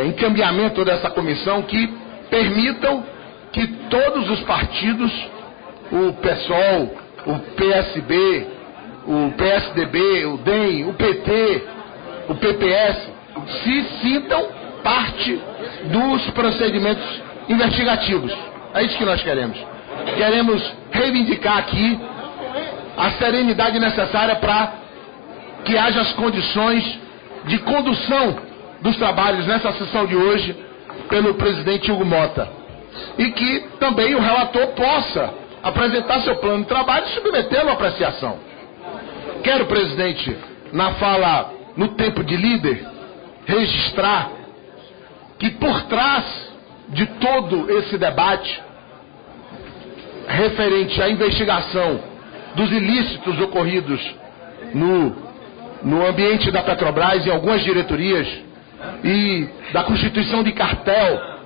encaminhamento dessa comissão que permitam que todos os partidos, o PSOL, o PSB, o PSDB, o DEM, o PT, o PPS, se sintam parte dos procedimentos investigativos. É isso que nós queremos. Queremos reivindicar aqui a serenidade necessária para que haja as condições de condução dos trabalhos nessa sessão de hoje pelo presidente Hugo Mota. E que também o relator possa apresentar seu plano de trabalho e submetê-lo à apreciação. Quero, presidente, na fala, no tempo de líder, registrar que por trás de todo esse debate referente à investigação dos ilícitos ocorridos no ambiente da Petrobras, em algumas diretorias, e da constituição de cartel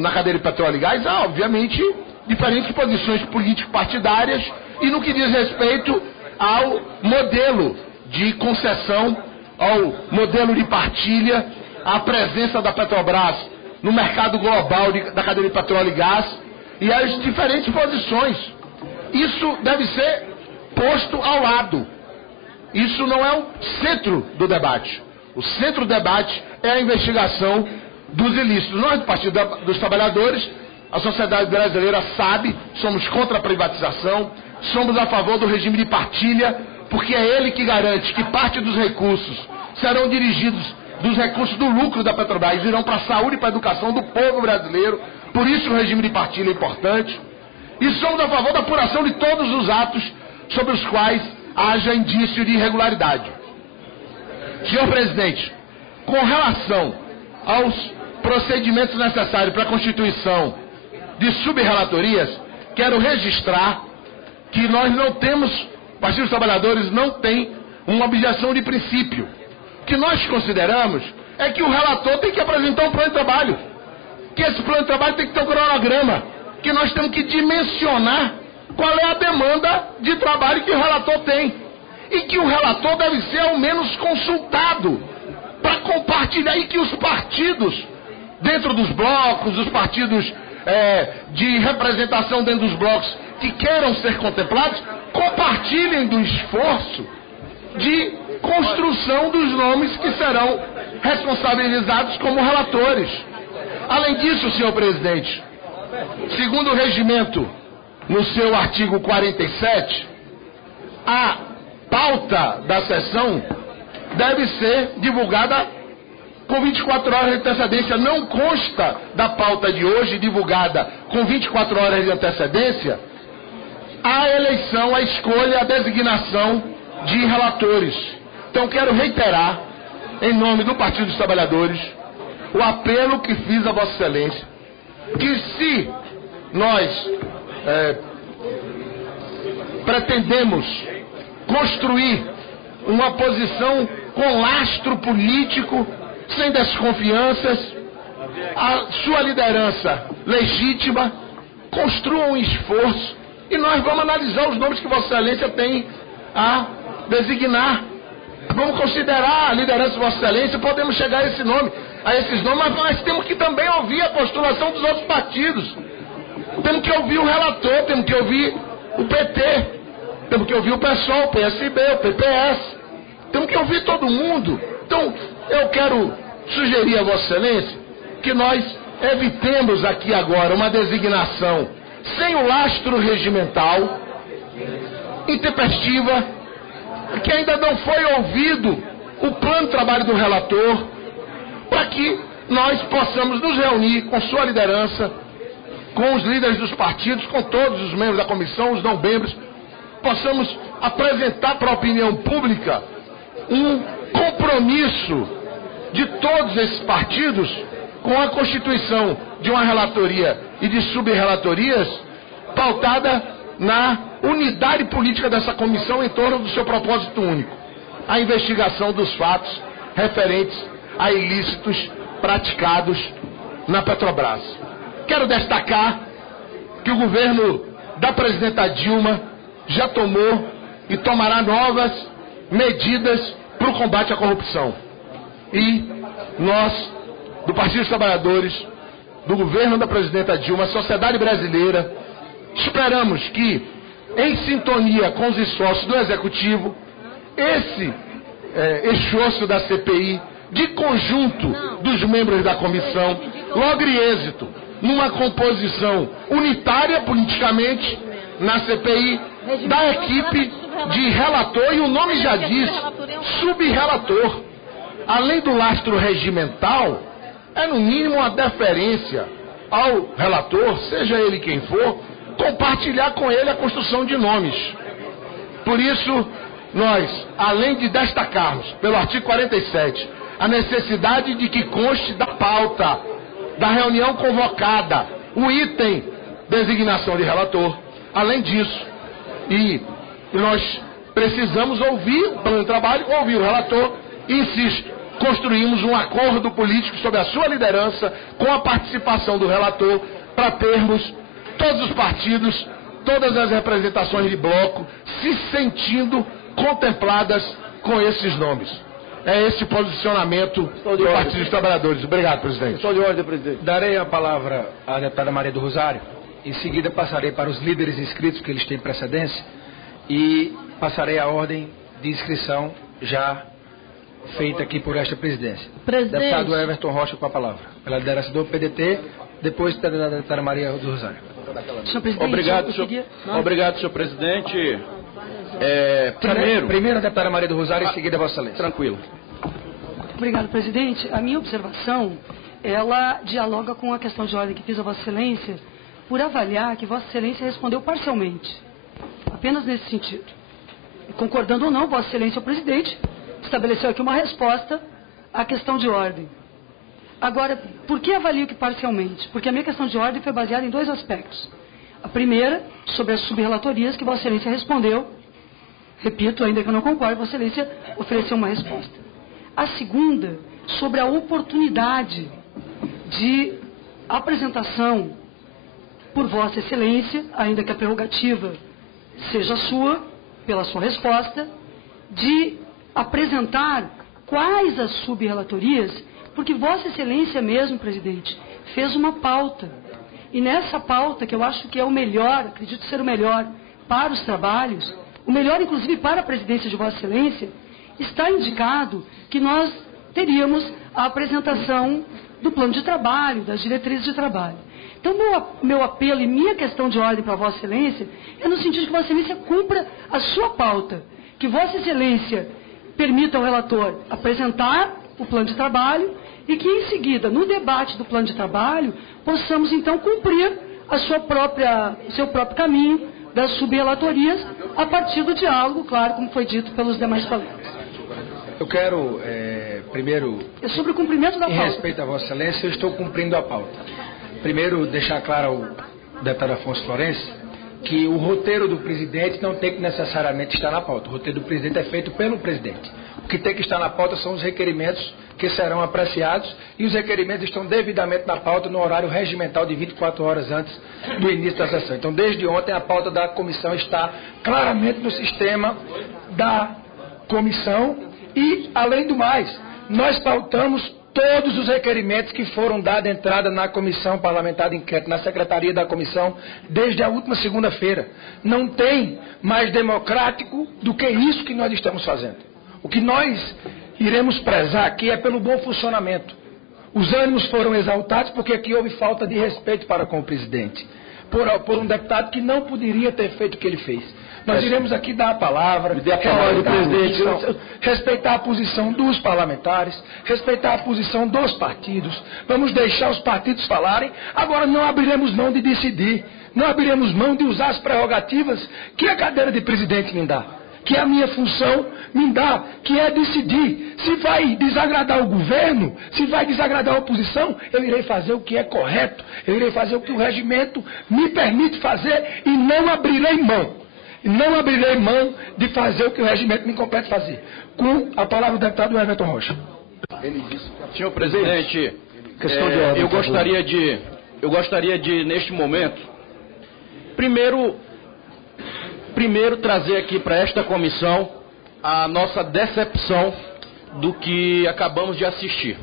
na cadeia de petróleo e gás, há, obviamente, diferentes posições político-partidárias e no que diz respeito ao modelo de concessão, ao modelo de partilha, à presença da Petrobras no mercado global da cadeia de petróleo e gás e as diferentes posições. Isso deve ser posto ao lado. Isso não é o centro do debate. O centro do debate é a investigação dos ilícitos. Nós, do Partido dos Trabalhadores, a sociedade brasileira sabe, somos contra a privatização, somos a favor do regime de partilha, porque é ele que garante que parte dos recursos serão dirigidos, dos recursos do lucro da Petrobras, irão para a saúde e para a educação do povo brasileiro. Por isso o regime de partilha é importante. E somos a favor da apuração de todos os atos sobre os quais haja indício de irregularidade. Senhor presidente, com relação aos procedimentos necessários para a constituição de subrelatorias, quero registrar que nós não temos, o Partido dos Trabalhadores não tem uma objeção de princípio. O que nós consideramos é que o relator tem que apresentar um plano de trabalho, que esse plano de trabalho tem que ter um cronograma, que nós temos que dimensionar qual é a demanda de trabalho que o relator tem, e que o relator deve ser ao menos consultado para compartilhar, e que os partidos dentro dos blocos, os partidos de representação dentro dos blocos que queiram ser contemplados, compartilhem do esforço de construção dos nomes que serão responsabilizados como relatores. Além disso, senhor presidente, segundo o regimento, no seu artigo 47, a pauta da sessão deve ser divulgada com 24 horas de antecedência. Não consta da pauta de hoje, divulgada com 24 horas de antecedência, a eleição, a escolha, a designação de relatores. Então quero reiterar, em nome do Partido dos Trabalhadores, o apelo que fiz a Vossa Excelência, que se nós pretendemos construir uma posição com lastro político, sem desconfianças, a sua liderança legítima, construa um esforço e nós vamos analisar os nomes que Vossa Excelência tem a designar. Vamos considerar a liderança de Vossa Excelência, podemos chegar a esses nomes, mas nós temos que também ouvir a postulação dos outros partidos. Temos que ouvir o relator, temos que ouvir o PT, temos que ouvir o PSOL, o PSB, o PPS, temos que ouvir todo mundo. Então, eu quero sugerir a Vossa Excelência que nós evitemos aqui agora uma designação sem o lastro regimental, intempestiva, que ainda não foi ouvido o plano de trabalho do relator, para que nós possamos nos reunir com sua liderança, com os líderes dos partidos, com todos os membros da comissão, os não membros, possamos apresentar para a opinião pública um compromisso de todos esses partidos com a constituição de uma relatoria e de subrelatorias pautada na unidade política dessa comissão em torno do seu propósito único, a investigação dos fatos referentes a ilícitos praticados na Petrobras. Quero destacar que o governo da presidenta Dilma já tomou e tomará novas medidas para o combate à corrupção. E nós, do Partido dos Trabalhadores, do governo da presidenta Dilma, a sociedade brasileira, esperamos que, em sintonia com os esforços do Executivo, esse esforço da CPI, de conjunto dos membros da comissão, logre êxito numa composição unitária politicamente na CPI da equipe de relator, e o nome já diz, subrelator. Além do lastro regimental, é no mínimo uma deferência ao relator, seja ele quem for, compartilhar com ele a construção de nomes. Por isso, nós, além de destacarmos, pelo artigo 47, a necessidade de que conste da pauta da reunião convocada o item designação de relator, além disso, e nós precisamos ouvir o plano de trabalho, ouvir o relator, e insisto, construímos um acordo político sob a sua liderança, com a participação do relator, para termos todos os partidos, todas as representações de bloco, se sentindo contempladas com esses nomes. É esse posicionamento do Partido dos Trabalhadores. Obrigado, presidente. Estou de ordem, presidente. Darei a palavra à deputada Maria do Rosário. Em seguida, passarei para os líderes inscritos, que eles têm precedência, e passarei a ordem de inscrição já feita aqui por esta presidência. Presidente. Deputado Everton Rocha com a palavra. Pela liderança do PDT, depois da deputada Maria do Rosário. Senhor presidente, Obrigado, senhor presidente. Primeiro a deputada Maria do Rosário e em seguida a Vossa Excelência. Tranquilo. Obrigado, presidente. A minha observação, ela dialoga com a questão de ordem que fiz a Vossa Excelência por avaliar que Vossa Excelência respondeu parcialmente. Apenas nesse sentido. Concordando ou não, Vossa Excelência, o presidente, estabeleceu aqui uma resposta à questão de ordem. Agora, por que avalio que parcialmente? Porque a minha questão de ordem foi baseada em 2 aspectos. A primeira, sobre as subrelatorias, que Vossa Excelência respondeu. Repito, ainda que eu não concorde, Vossa Excelência ofereceu uma resposta. A segunda, sobre a oportunidade de apresentação por Vossa Excelência, ainda que a prerrogativa seja sua, pela sua resposta, de apresentar quais as subrelatorias, porque Vossa Excelência mesmo, presidente, fez uma pauta. E nessa pauta, que eu acho que é o melhor, acredito ser o melhor para os trabalhos, o melhor inclusive para a presidência de Vossa Excelência, está indicado que nós teríamos a apresentação do plano de trabalho, das diretrizes de trabalho. Então, meu apelo e minha questão de ordem para Vossa Excelência é no sentido de que Vossa Excelência cumpra a sua pauta, que Vossa Excelência permita ao relator apresentar o plano de trabalho e que, em seguida, no debate do plano de trabalho, possamos, então, cumprir o seu próprio caminho das subrelatorias a partir do diálogo, claro, como foi dito pelos demais colegas. Eu quero, primeiro... É sobre o cumprimento da pauta. Em respeito a Vossa Excelência, eu estou cumprindo a pauta. Primeiro, deixar claro ao deputado Afonso Florencio que o roteiro do presidente não tem que necessariamente estar na pauta. O roteiro do presidente é feito pelo presidente. O que tem que estar na pauta são os requerimentos que serão apreciados e os requerimentos estão devidamente na pauta no horário regimental de 24 horas antes do início da sessão. Então, desde ontem, a pauta da comissão está claramente no sistema da comissão e, além do mais, nós pautamos todos os requerimentos que foram dados entrada na Comissão Parlamentar de Inquérito, na Secretaria da Comissão, desde a última segunda-feira. Não tem mais democrático do que isso que nós estamos fazendo. O que nós iremos prezar aqui é pelo bom funcionamento. Os ânimos foram exaltados porque aqui houve falta de respeito para com o presidente, por um deputado que não poderia ter feito o que ele fez. Nós iremos aqui dar a palavra, respeitar a posição dos parlamentares, respeitar a posição dos partidos. Vamos deixar os partidos falarem. Agora não abriremos mão de decidir. Não abriremos mão de usar as prerrogativas que a cadeira de presidente me dá, que a minha função me dá, que é decidir. Se vai desagradar o governo, se vai desagradar a oposição, eu irei fazer o que é correto. Eu irei fazer o que o regimento me permite fazer e não abrirei mão. Não abrirei mão de fazer o que o regimento me compete fazer. Com a palavra do deputado Everton Rocha. Senhor presidente, eu gostaria de, neste momento, primeiro trazer aqui para esta comissão a nossa decepção do que acabamos de assistir.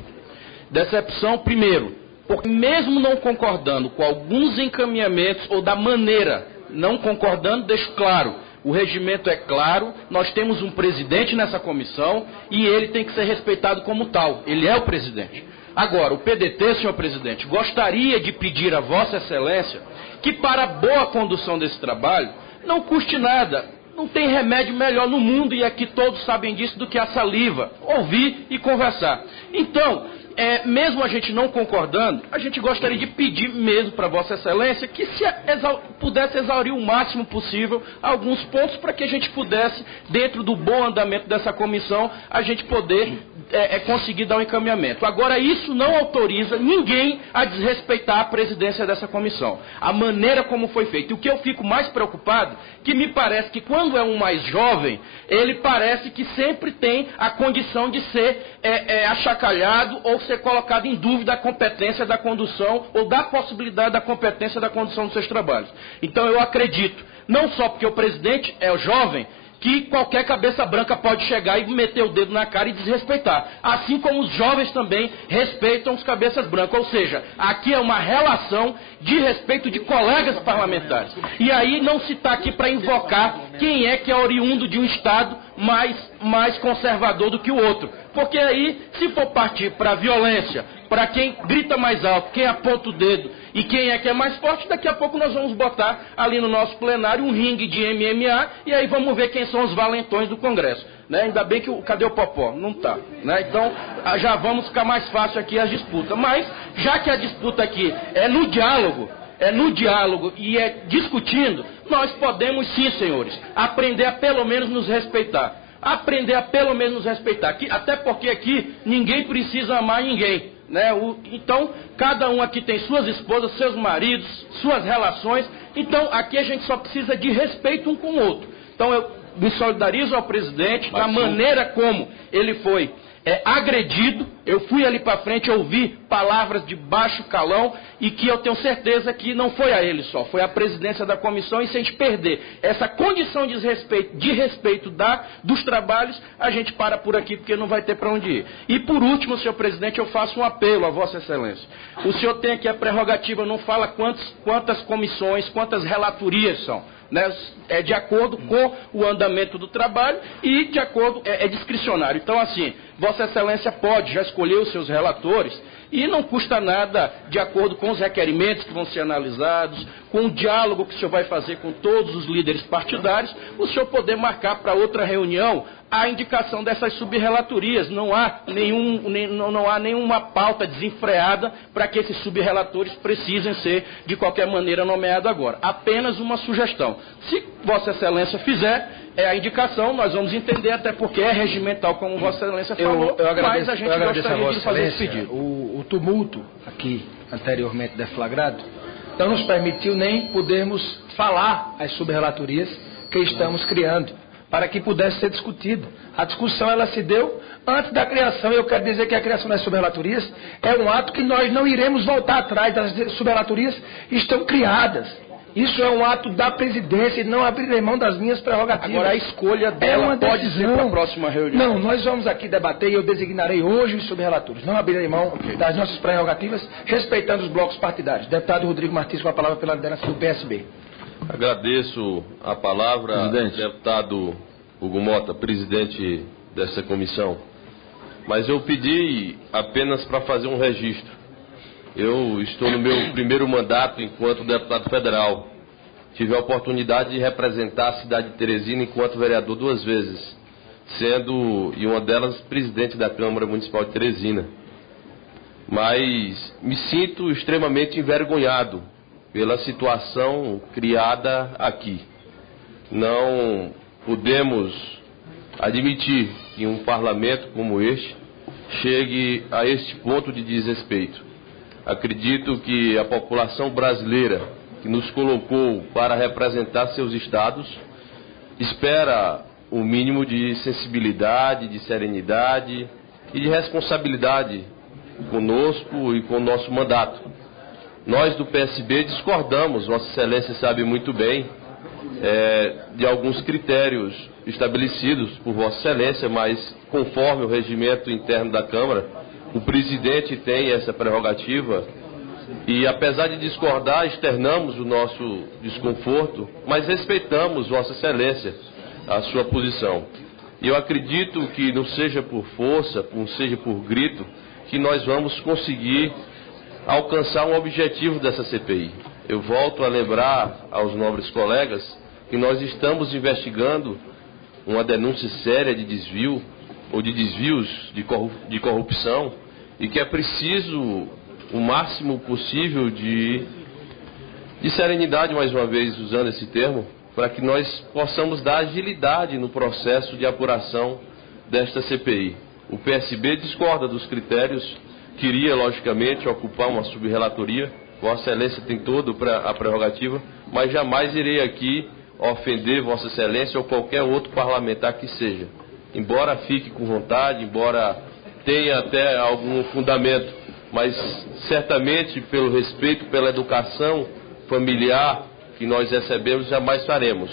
Decepção, primeiro, porque mesmo não concordando com alguns encaminhamentos ou da maneira, não concordando, deixo claro, o regimento é claro, nós temos um presidente nessa comissão e ele tem que ser respeitado como tal, ele é o presidente. Agora, o PDT, senhor presidente, gostaria de pedir a Vossa Excelência que para a boa condução desse trabalho, não custe nada, não tem remédio melhor no mundo e aqui todos sabem disso do que a saliva, ouvir e conversar. Então, mesmo a gente não concordando, a gente gostaria de pedir mesmo para Vossa Excelência que se pudesse exaurir o máximo possível alguns pontos para que a gente pudesse, dentro do bom andamento dessa comissão, a gente poder conseguir dar um encaminhamento. Agora, isso não autoriza ninguém a desrespeitar a presidência dessa comissão. A maneira como foi feito. E o que eu fico mais preocupado, que me parece que quando é um mais jovem, ele parece que sempre tem a condição de ser achacalhado ou ser colocado em dúvida a competência da condução ou da possibilidade da competência da condução dos seus trabalhos. Então eu acredito, não só porque o presidente é jovem, que qualquer cabeça branca pode chegar e meter o dedo na cara e desrespeitar. Assim como os jovens também respeitam os cabeças brancas. Ou seja, aqui é uma relação de respeito de colegas parlamentares. E aí não se está aqui para invocar quem é que é oriundo de um Estado mais conservador do que o outro. Porque aí, se for partir para a violência, para quem grita mais alto, quem aponta o dedo e quem é que é mais forte, daqui a pouco nós vamos botar ali no nosso plenário um ringue de MMA e aí vamos ver quem são os valentões do Congresso. Né? Ainda bem que cadê o Popó? Não está. Né? Então, já vamos ficar mais fácil aqui as disputas. Mas, já que a disputa aqui é no diálogo, no diálogo e discutindo, nós podemos sim, senhores, aprender a pelo menos nos respeitar. Aprender a pelo menos nos respeitar. Até porque aqui ninguém precisa amar ninguém. Né? Então, cada um aqui tem suas esposas, seus maridos, suas relações. Então, aqui a gente só precisa de respeito um com o outro. Então, eu me solidarizo ao presidente da maneira como ele foi agredido. Eu fui ali para frente, ouvi palavras de baixo calão e que eu tenho certeza que não foi a ele só, foi a presidência da comissão. E se a gente perder essa condição de respeito dos trabalhos, a gente para por aqui porque não vai ter para onde ir. E por último, senhor presidente, eu faço um apelo a Vossa Excelência. O senhor tem aqui a prerrogativa, não fala quantas comissões, quantas relatorias são. Né, de acordo com o andamento do trabalho e de acordo, é discricionário. Então, assim, Vossa Excelência pode já escolher os seus relatores e não custa nada, de acordo com os requerimentos que vão ser analisados, com o diálogo que o senhor vai fazer com todos os líderes partidários, o senhor poder marcar para outra reunião a indicação dessas subrelatorias. Não há nenhuma pauta desenfreada para que esses subrelatores precisem ser, de qualquer maneira, nomeados agora. Apenas uma sugestão. Se Vossa Excelência fizer a indicação, nós vamos entender, até porque é regimental, como Vossa Excelência falou, mas a gente gostaria de fazer esse pedido. O tumulto aqui, anteriormente deflagrado, não nos permitiu nem podermos falar as subrelatorias que estamos criando, para que pudesse ser discutido. A discussão ela se deu antes da criação, e eu quero dizer que a criação das subrelatorias é um ato que nós não iremos voltar atrás. Das subrelatorias estão criadas. Isso é um ato da presidência e não abrir mão das minhas prerrogativas. Agora a escolha dela pode ser para a próxima reunião. Não, nós vamos aqui debater e eu designarei hoje os subrelatores. Não abrirei mão das nossas prerrogativas, respeitando os blocos partidários. Deputado Rodrigo Martins com a palavra pela liderança do PSB. Agradeço a palavra, deputado Hugo Mota, presidente dessa comissão. Mas eu pedi apenas para fazer um registro. Eu estou no meu primeiro mandato enquanto deputado federal. Tive a oportunidade de representar a cidade de Teresina enquanto vereador 2 vezes, sendo, e uma delas, presidente da Câmara Municipal de Teresina. Mas me sinto extremamente envergonhado pela situação criada aqui. Não podemos admitir que um parlamento como este chegue a este ponto de desrespeito. Acredito que a população brasileira, que nos colocou para representar seus estados, espera o mínimo de sensibilidade, de serenidade e de responsabilidade conosco e com o nosso mandato. Nós do PSB discordamos, Vossa Excelência sabe muito bem, de alguns critérios estabelecidos por Vossa Excelência, mas conforme o regimento interno da Câmara, o presidente tem essa prerrogativa e, apesar de discordar, externamos o nosso desconforto, mas respeitamos, Vossa Excelência, a sua posição. E eu acredito que não seja por força, não seja por grito, que nós vamos conseguir alcançar um objetivo dessa CPI. Eu volto a lembrar aos nobres colegas que nós estamos investigando uma denúncia séria de desvio ou de desvios de corrupção e que é preciso o máximo possível de serenidade, mais uma vez usando esse termo, para que nós possamos dar agilidade no processo de apuração desta CPI. O PSB discorda dos critérios, queria logicamente ocupar uma subrelatoria, Vossa Excelência tem toda a prerrogativa, mas jamais irei aqui ofender Vossa Excelência ou qualquer outro parlamentar que seja. Embora fique com vontade, embora tenha até algum fundamento, mas certamente pelo respeito, pela educação familiar que nós recebemos, jamais faremos.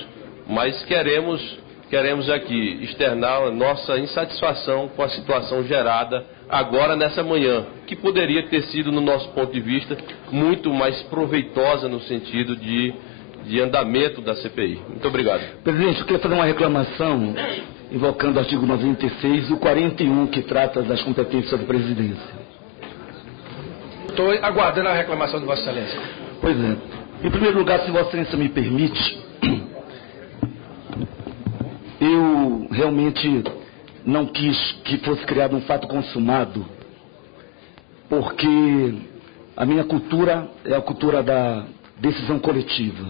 Mas queremos aqui externar a nossa insatisfação com a situação gerada agora nessa manhã, que poderia ter sido, no nosso ponto de vista, muito mais proveitosa no sentido de andamento da CPI. Muito obrigado. Presidente, eu queria fazer uma reclamação invocando o artigo 96 e o 41, que trata das competências da presidência. Estou aguardando a reclamação de Vossa Excelência. Pois é. Em primeiro lugar, se Vossa Excelência me permite, eu realmente não quis que fosse criado um fato consumado, porque a minha cultura é a cultura da decisão coletiva.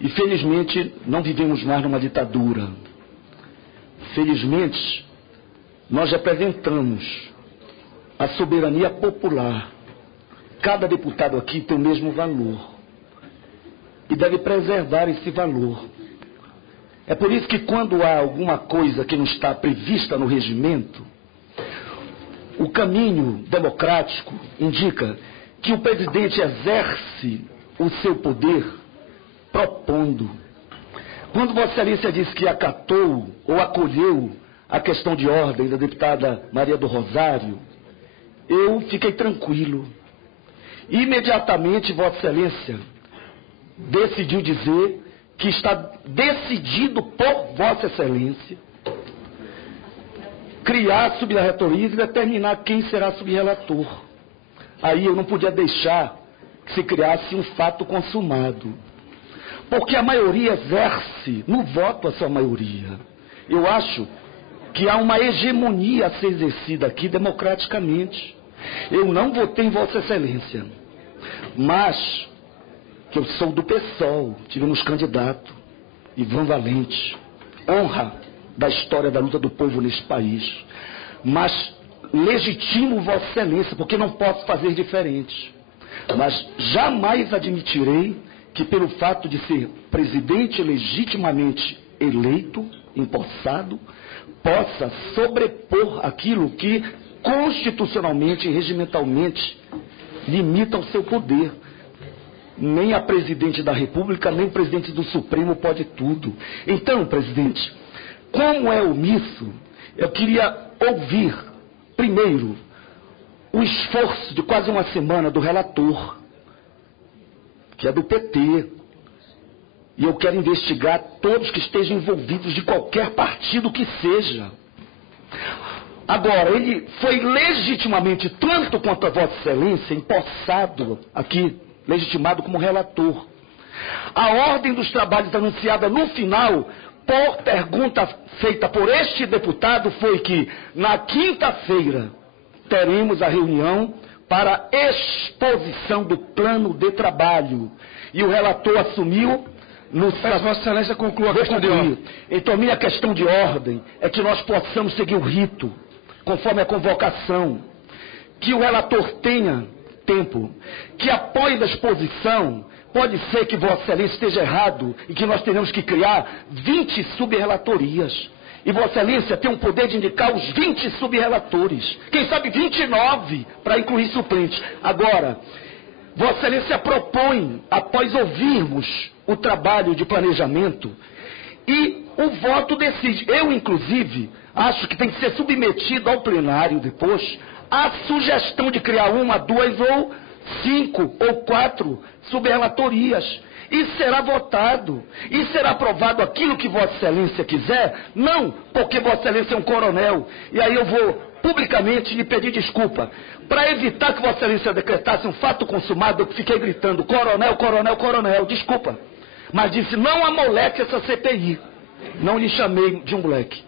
E felizmente não vivemos mais numa ditadura. Felizmente nós representamos a soberania popular. Cada deputado aqui tem o mesmo valor e deve preservar esse valor. É por isso que quando há alguma coisa que não está prevista no regimento, o caminho democrático indica que o presidente exerce o seu poder propondo. Quando Vossa Excelência disse que acatou ou acolheu a questão de ordem da deputada Maria do Rosário, eu fiquei tranquilo. Imediatamente Vossa Excelência decidiu dizer que está decidido por Vossa Excelência criar subrelatorias e determinar quem será subrelator. Aí eu não podia deixar que se criasse um fato consumado. Porque a maioria exerce no voto a sua maioria. Eu acho que há uma hegemonia a ser exercida aqui democraticamente. Eu não votei em Vossa Excelência, mas que eu sou do PSOL, tivemos candidato, Ivan Valente, honra da história da luta do povo neste país, mas legitimo Vossa Excelência, porque não posso fazer diferente. Mas jamais admitirei que pelo fato de ser presidente legitimamente eleito, empossado, possa sobrepor aquilo que constitucionalmente e regimentalmente limita o seu poder. Nem a presidente da República, nem o presidente do Supremo pode tudo. Então, presidente, como é omisso, eu queria ouvir, primeiro, o esforço de quase uma semana do relator, que é do PT, e eu quero investigar todos que estejam envolvidos de qualquer partido que seja. Agora, ele foi legitimamente, tanto quanto a Vossa Excelência, empossado aqui, legitimado como relator. A ordem dos trabalhos anunciada no final, por pergunta feita por este deputado, foi que na quinta-feira teremos a reunião para exposição do plano de trabalho. E o relator assumiu... Mas Vossa Excelência conclua a questão de ordem. Então, a minha questão de ordem é que nós possamos seguir o rito, conforme a convocação, que o relator tenha tempo, que após a exposição, pode ser que Vossa Excelência esteja errado e que nós tenhamos que criar 20 subrelatorias. E Vossa Excelência tem o poder de indicar os 20 subrelatores, quem sabe 29, para incluir suplentes. Agora, Vossa Excelência propõe, após ouvirmos o trabalho de planejamento, e o voto decide. Eu, inclusive, acho que tem que ser submetido ao plenário depois a sugestão de criar 1, 2 ou 5 ou 4 subrelatorias. E será votado. E será aprovado aquilo que Vossa Excelência quiser. Não porque Vossa Excelência é um coronel. E aí eu vou publicamente lhe pedir desculpa. Para evitar que Vossa Excelência decretasse um fato consumado, eu fiquei gritando: coronel, coronel, coronel. Desculpa. Mas disse: não amoleque essa CPI. Não lhe chamei de um moleque.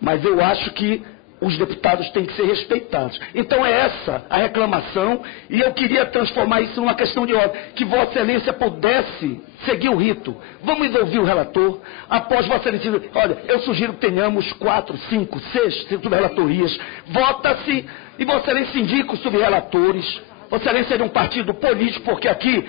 Mas eu acho que os deputados têm que ser respeitados. Então é essa a reclamação, e eu queria transformar isso numa questão de ordem, que Vossa Excelência pudesse seguir o rito. Vamos ouvir o relator, após Vossa Excelência, olha, eu sugiro que tenhamos 4, 5, 6 subrelatorias, vota-se, e Vossa Excelência indica os subrelatores. Vossa Excelência é de um partido político, porque aqui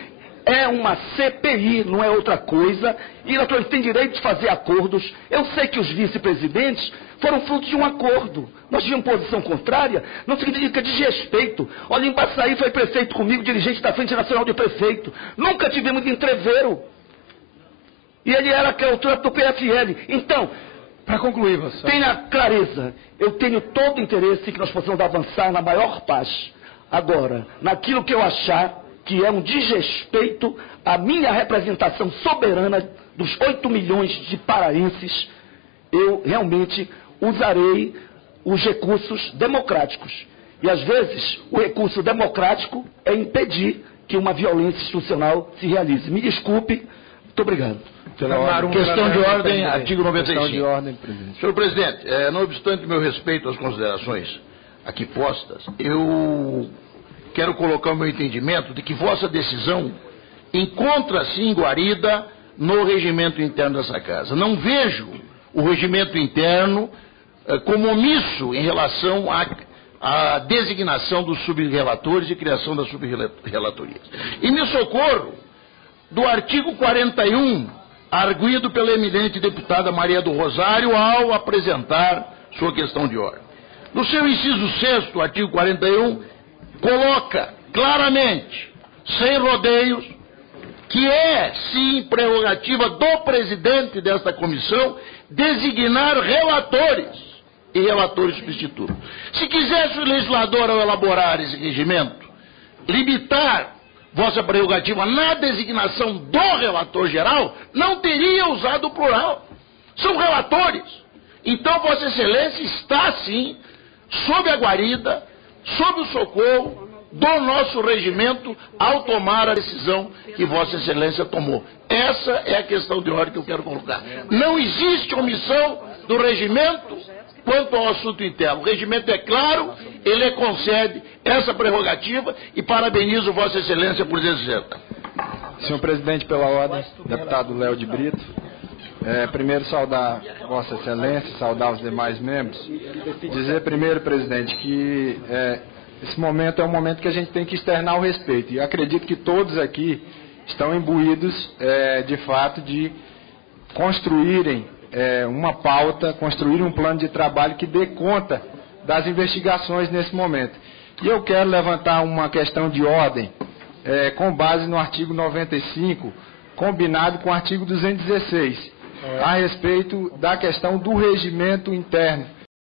é uma CPI, não é outra coisa, e eles têm direito de fazer acordos. Eu sei que os vice-presidentes foram fruto de um acordo. Nós tínhamos posição contrária, não significa desrespeito. Olha, em Baçaí foi prefeito comigo, dirigente da Frente Nacional de Prefeito. Nunca tivemos de entreveiro. E ele era que é o trato do PFL. Então, para concluir, você tenha clareza, eu tenho todo o interesse em que nós possamos avançar na maior paz. Agora, naquilo que eu achar que é um desrespeito à minha representação soberana dos 8 milhões de paraenses, eu realmente usarei os recursos democráticos. E às vezes o recurso democrático é impedir que uma violência institucional se realize. Me desculpe, muito obrigado. Questão de ordem, artigo 95. Questão de ordem, presidente. Senhor presidente, não obstante meu respeito às considerações aqui postas, eu quero colocar o meu entendimento de que vossa decisão encontra-se guarida no regimento interno dessa casa. Não vejo o regimento interno como omisso em relação à designação dos subrelatores e criação das subrelatorias. E me socorro do artigo 41, arguido pela eminente deputada Maria do Rosário ao apresentar sua questão de ordem. No seu inciso 6º, o artigo 41, coloca claramente, sem rodeios, que é, sim, prerrogativa do presidente desta comissão designar relatores e relatores substitutos. Se quisesse o legislador, ao elaborar esse regimento, limitar vossa prerrogativa na designação do relator geral, não teria usado o plural. São relatores. Então, Vossa Excelência está, sim, sob a guarida, sob o socorro do nosso regimento ao tomar a decisão que Vossa Excelência tomou. Essa é a questão de ordem que eu quero colocar. Não existe omissão do regimento quanto ao assunto interno. O regimento é claro, ele concede essa prerrogativa e parabenizo Vossa Excelência por dizer. Senhor Presidente, pela ordem, deputado Léo de Brito. Primeiro saudar Vossa Excelência, saudar os demais membros. Dizer primeiro, presidente, que esse momento é um momento que a gente tem que externar o respeito. E acredito que todos aqui estão imbuídos, de fato, de construírem uma pauta, construírem um plano de trabalho que dê conta das investigações nesse momento. E eu quero levantar uma questão de ordem, com base no artigo 95, combinado com o artigo 216, a respeito da questão do regimento interno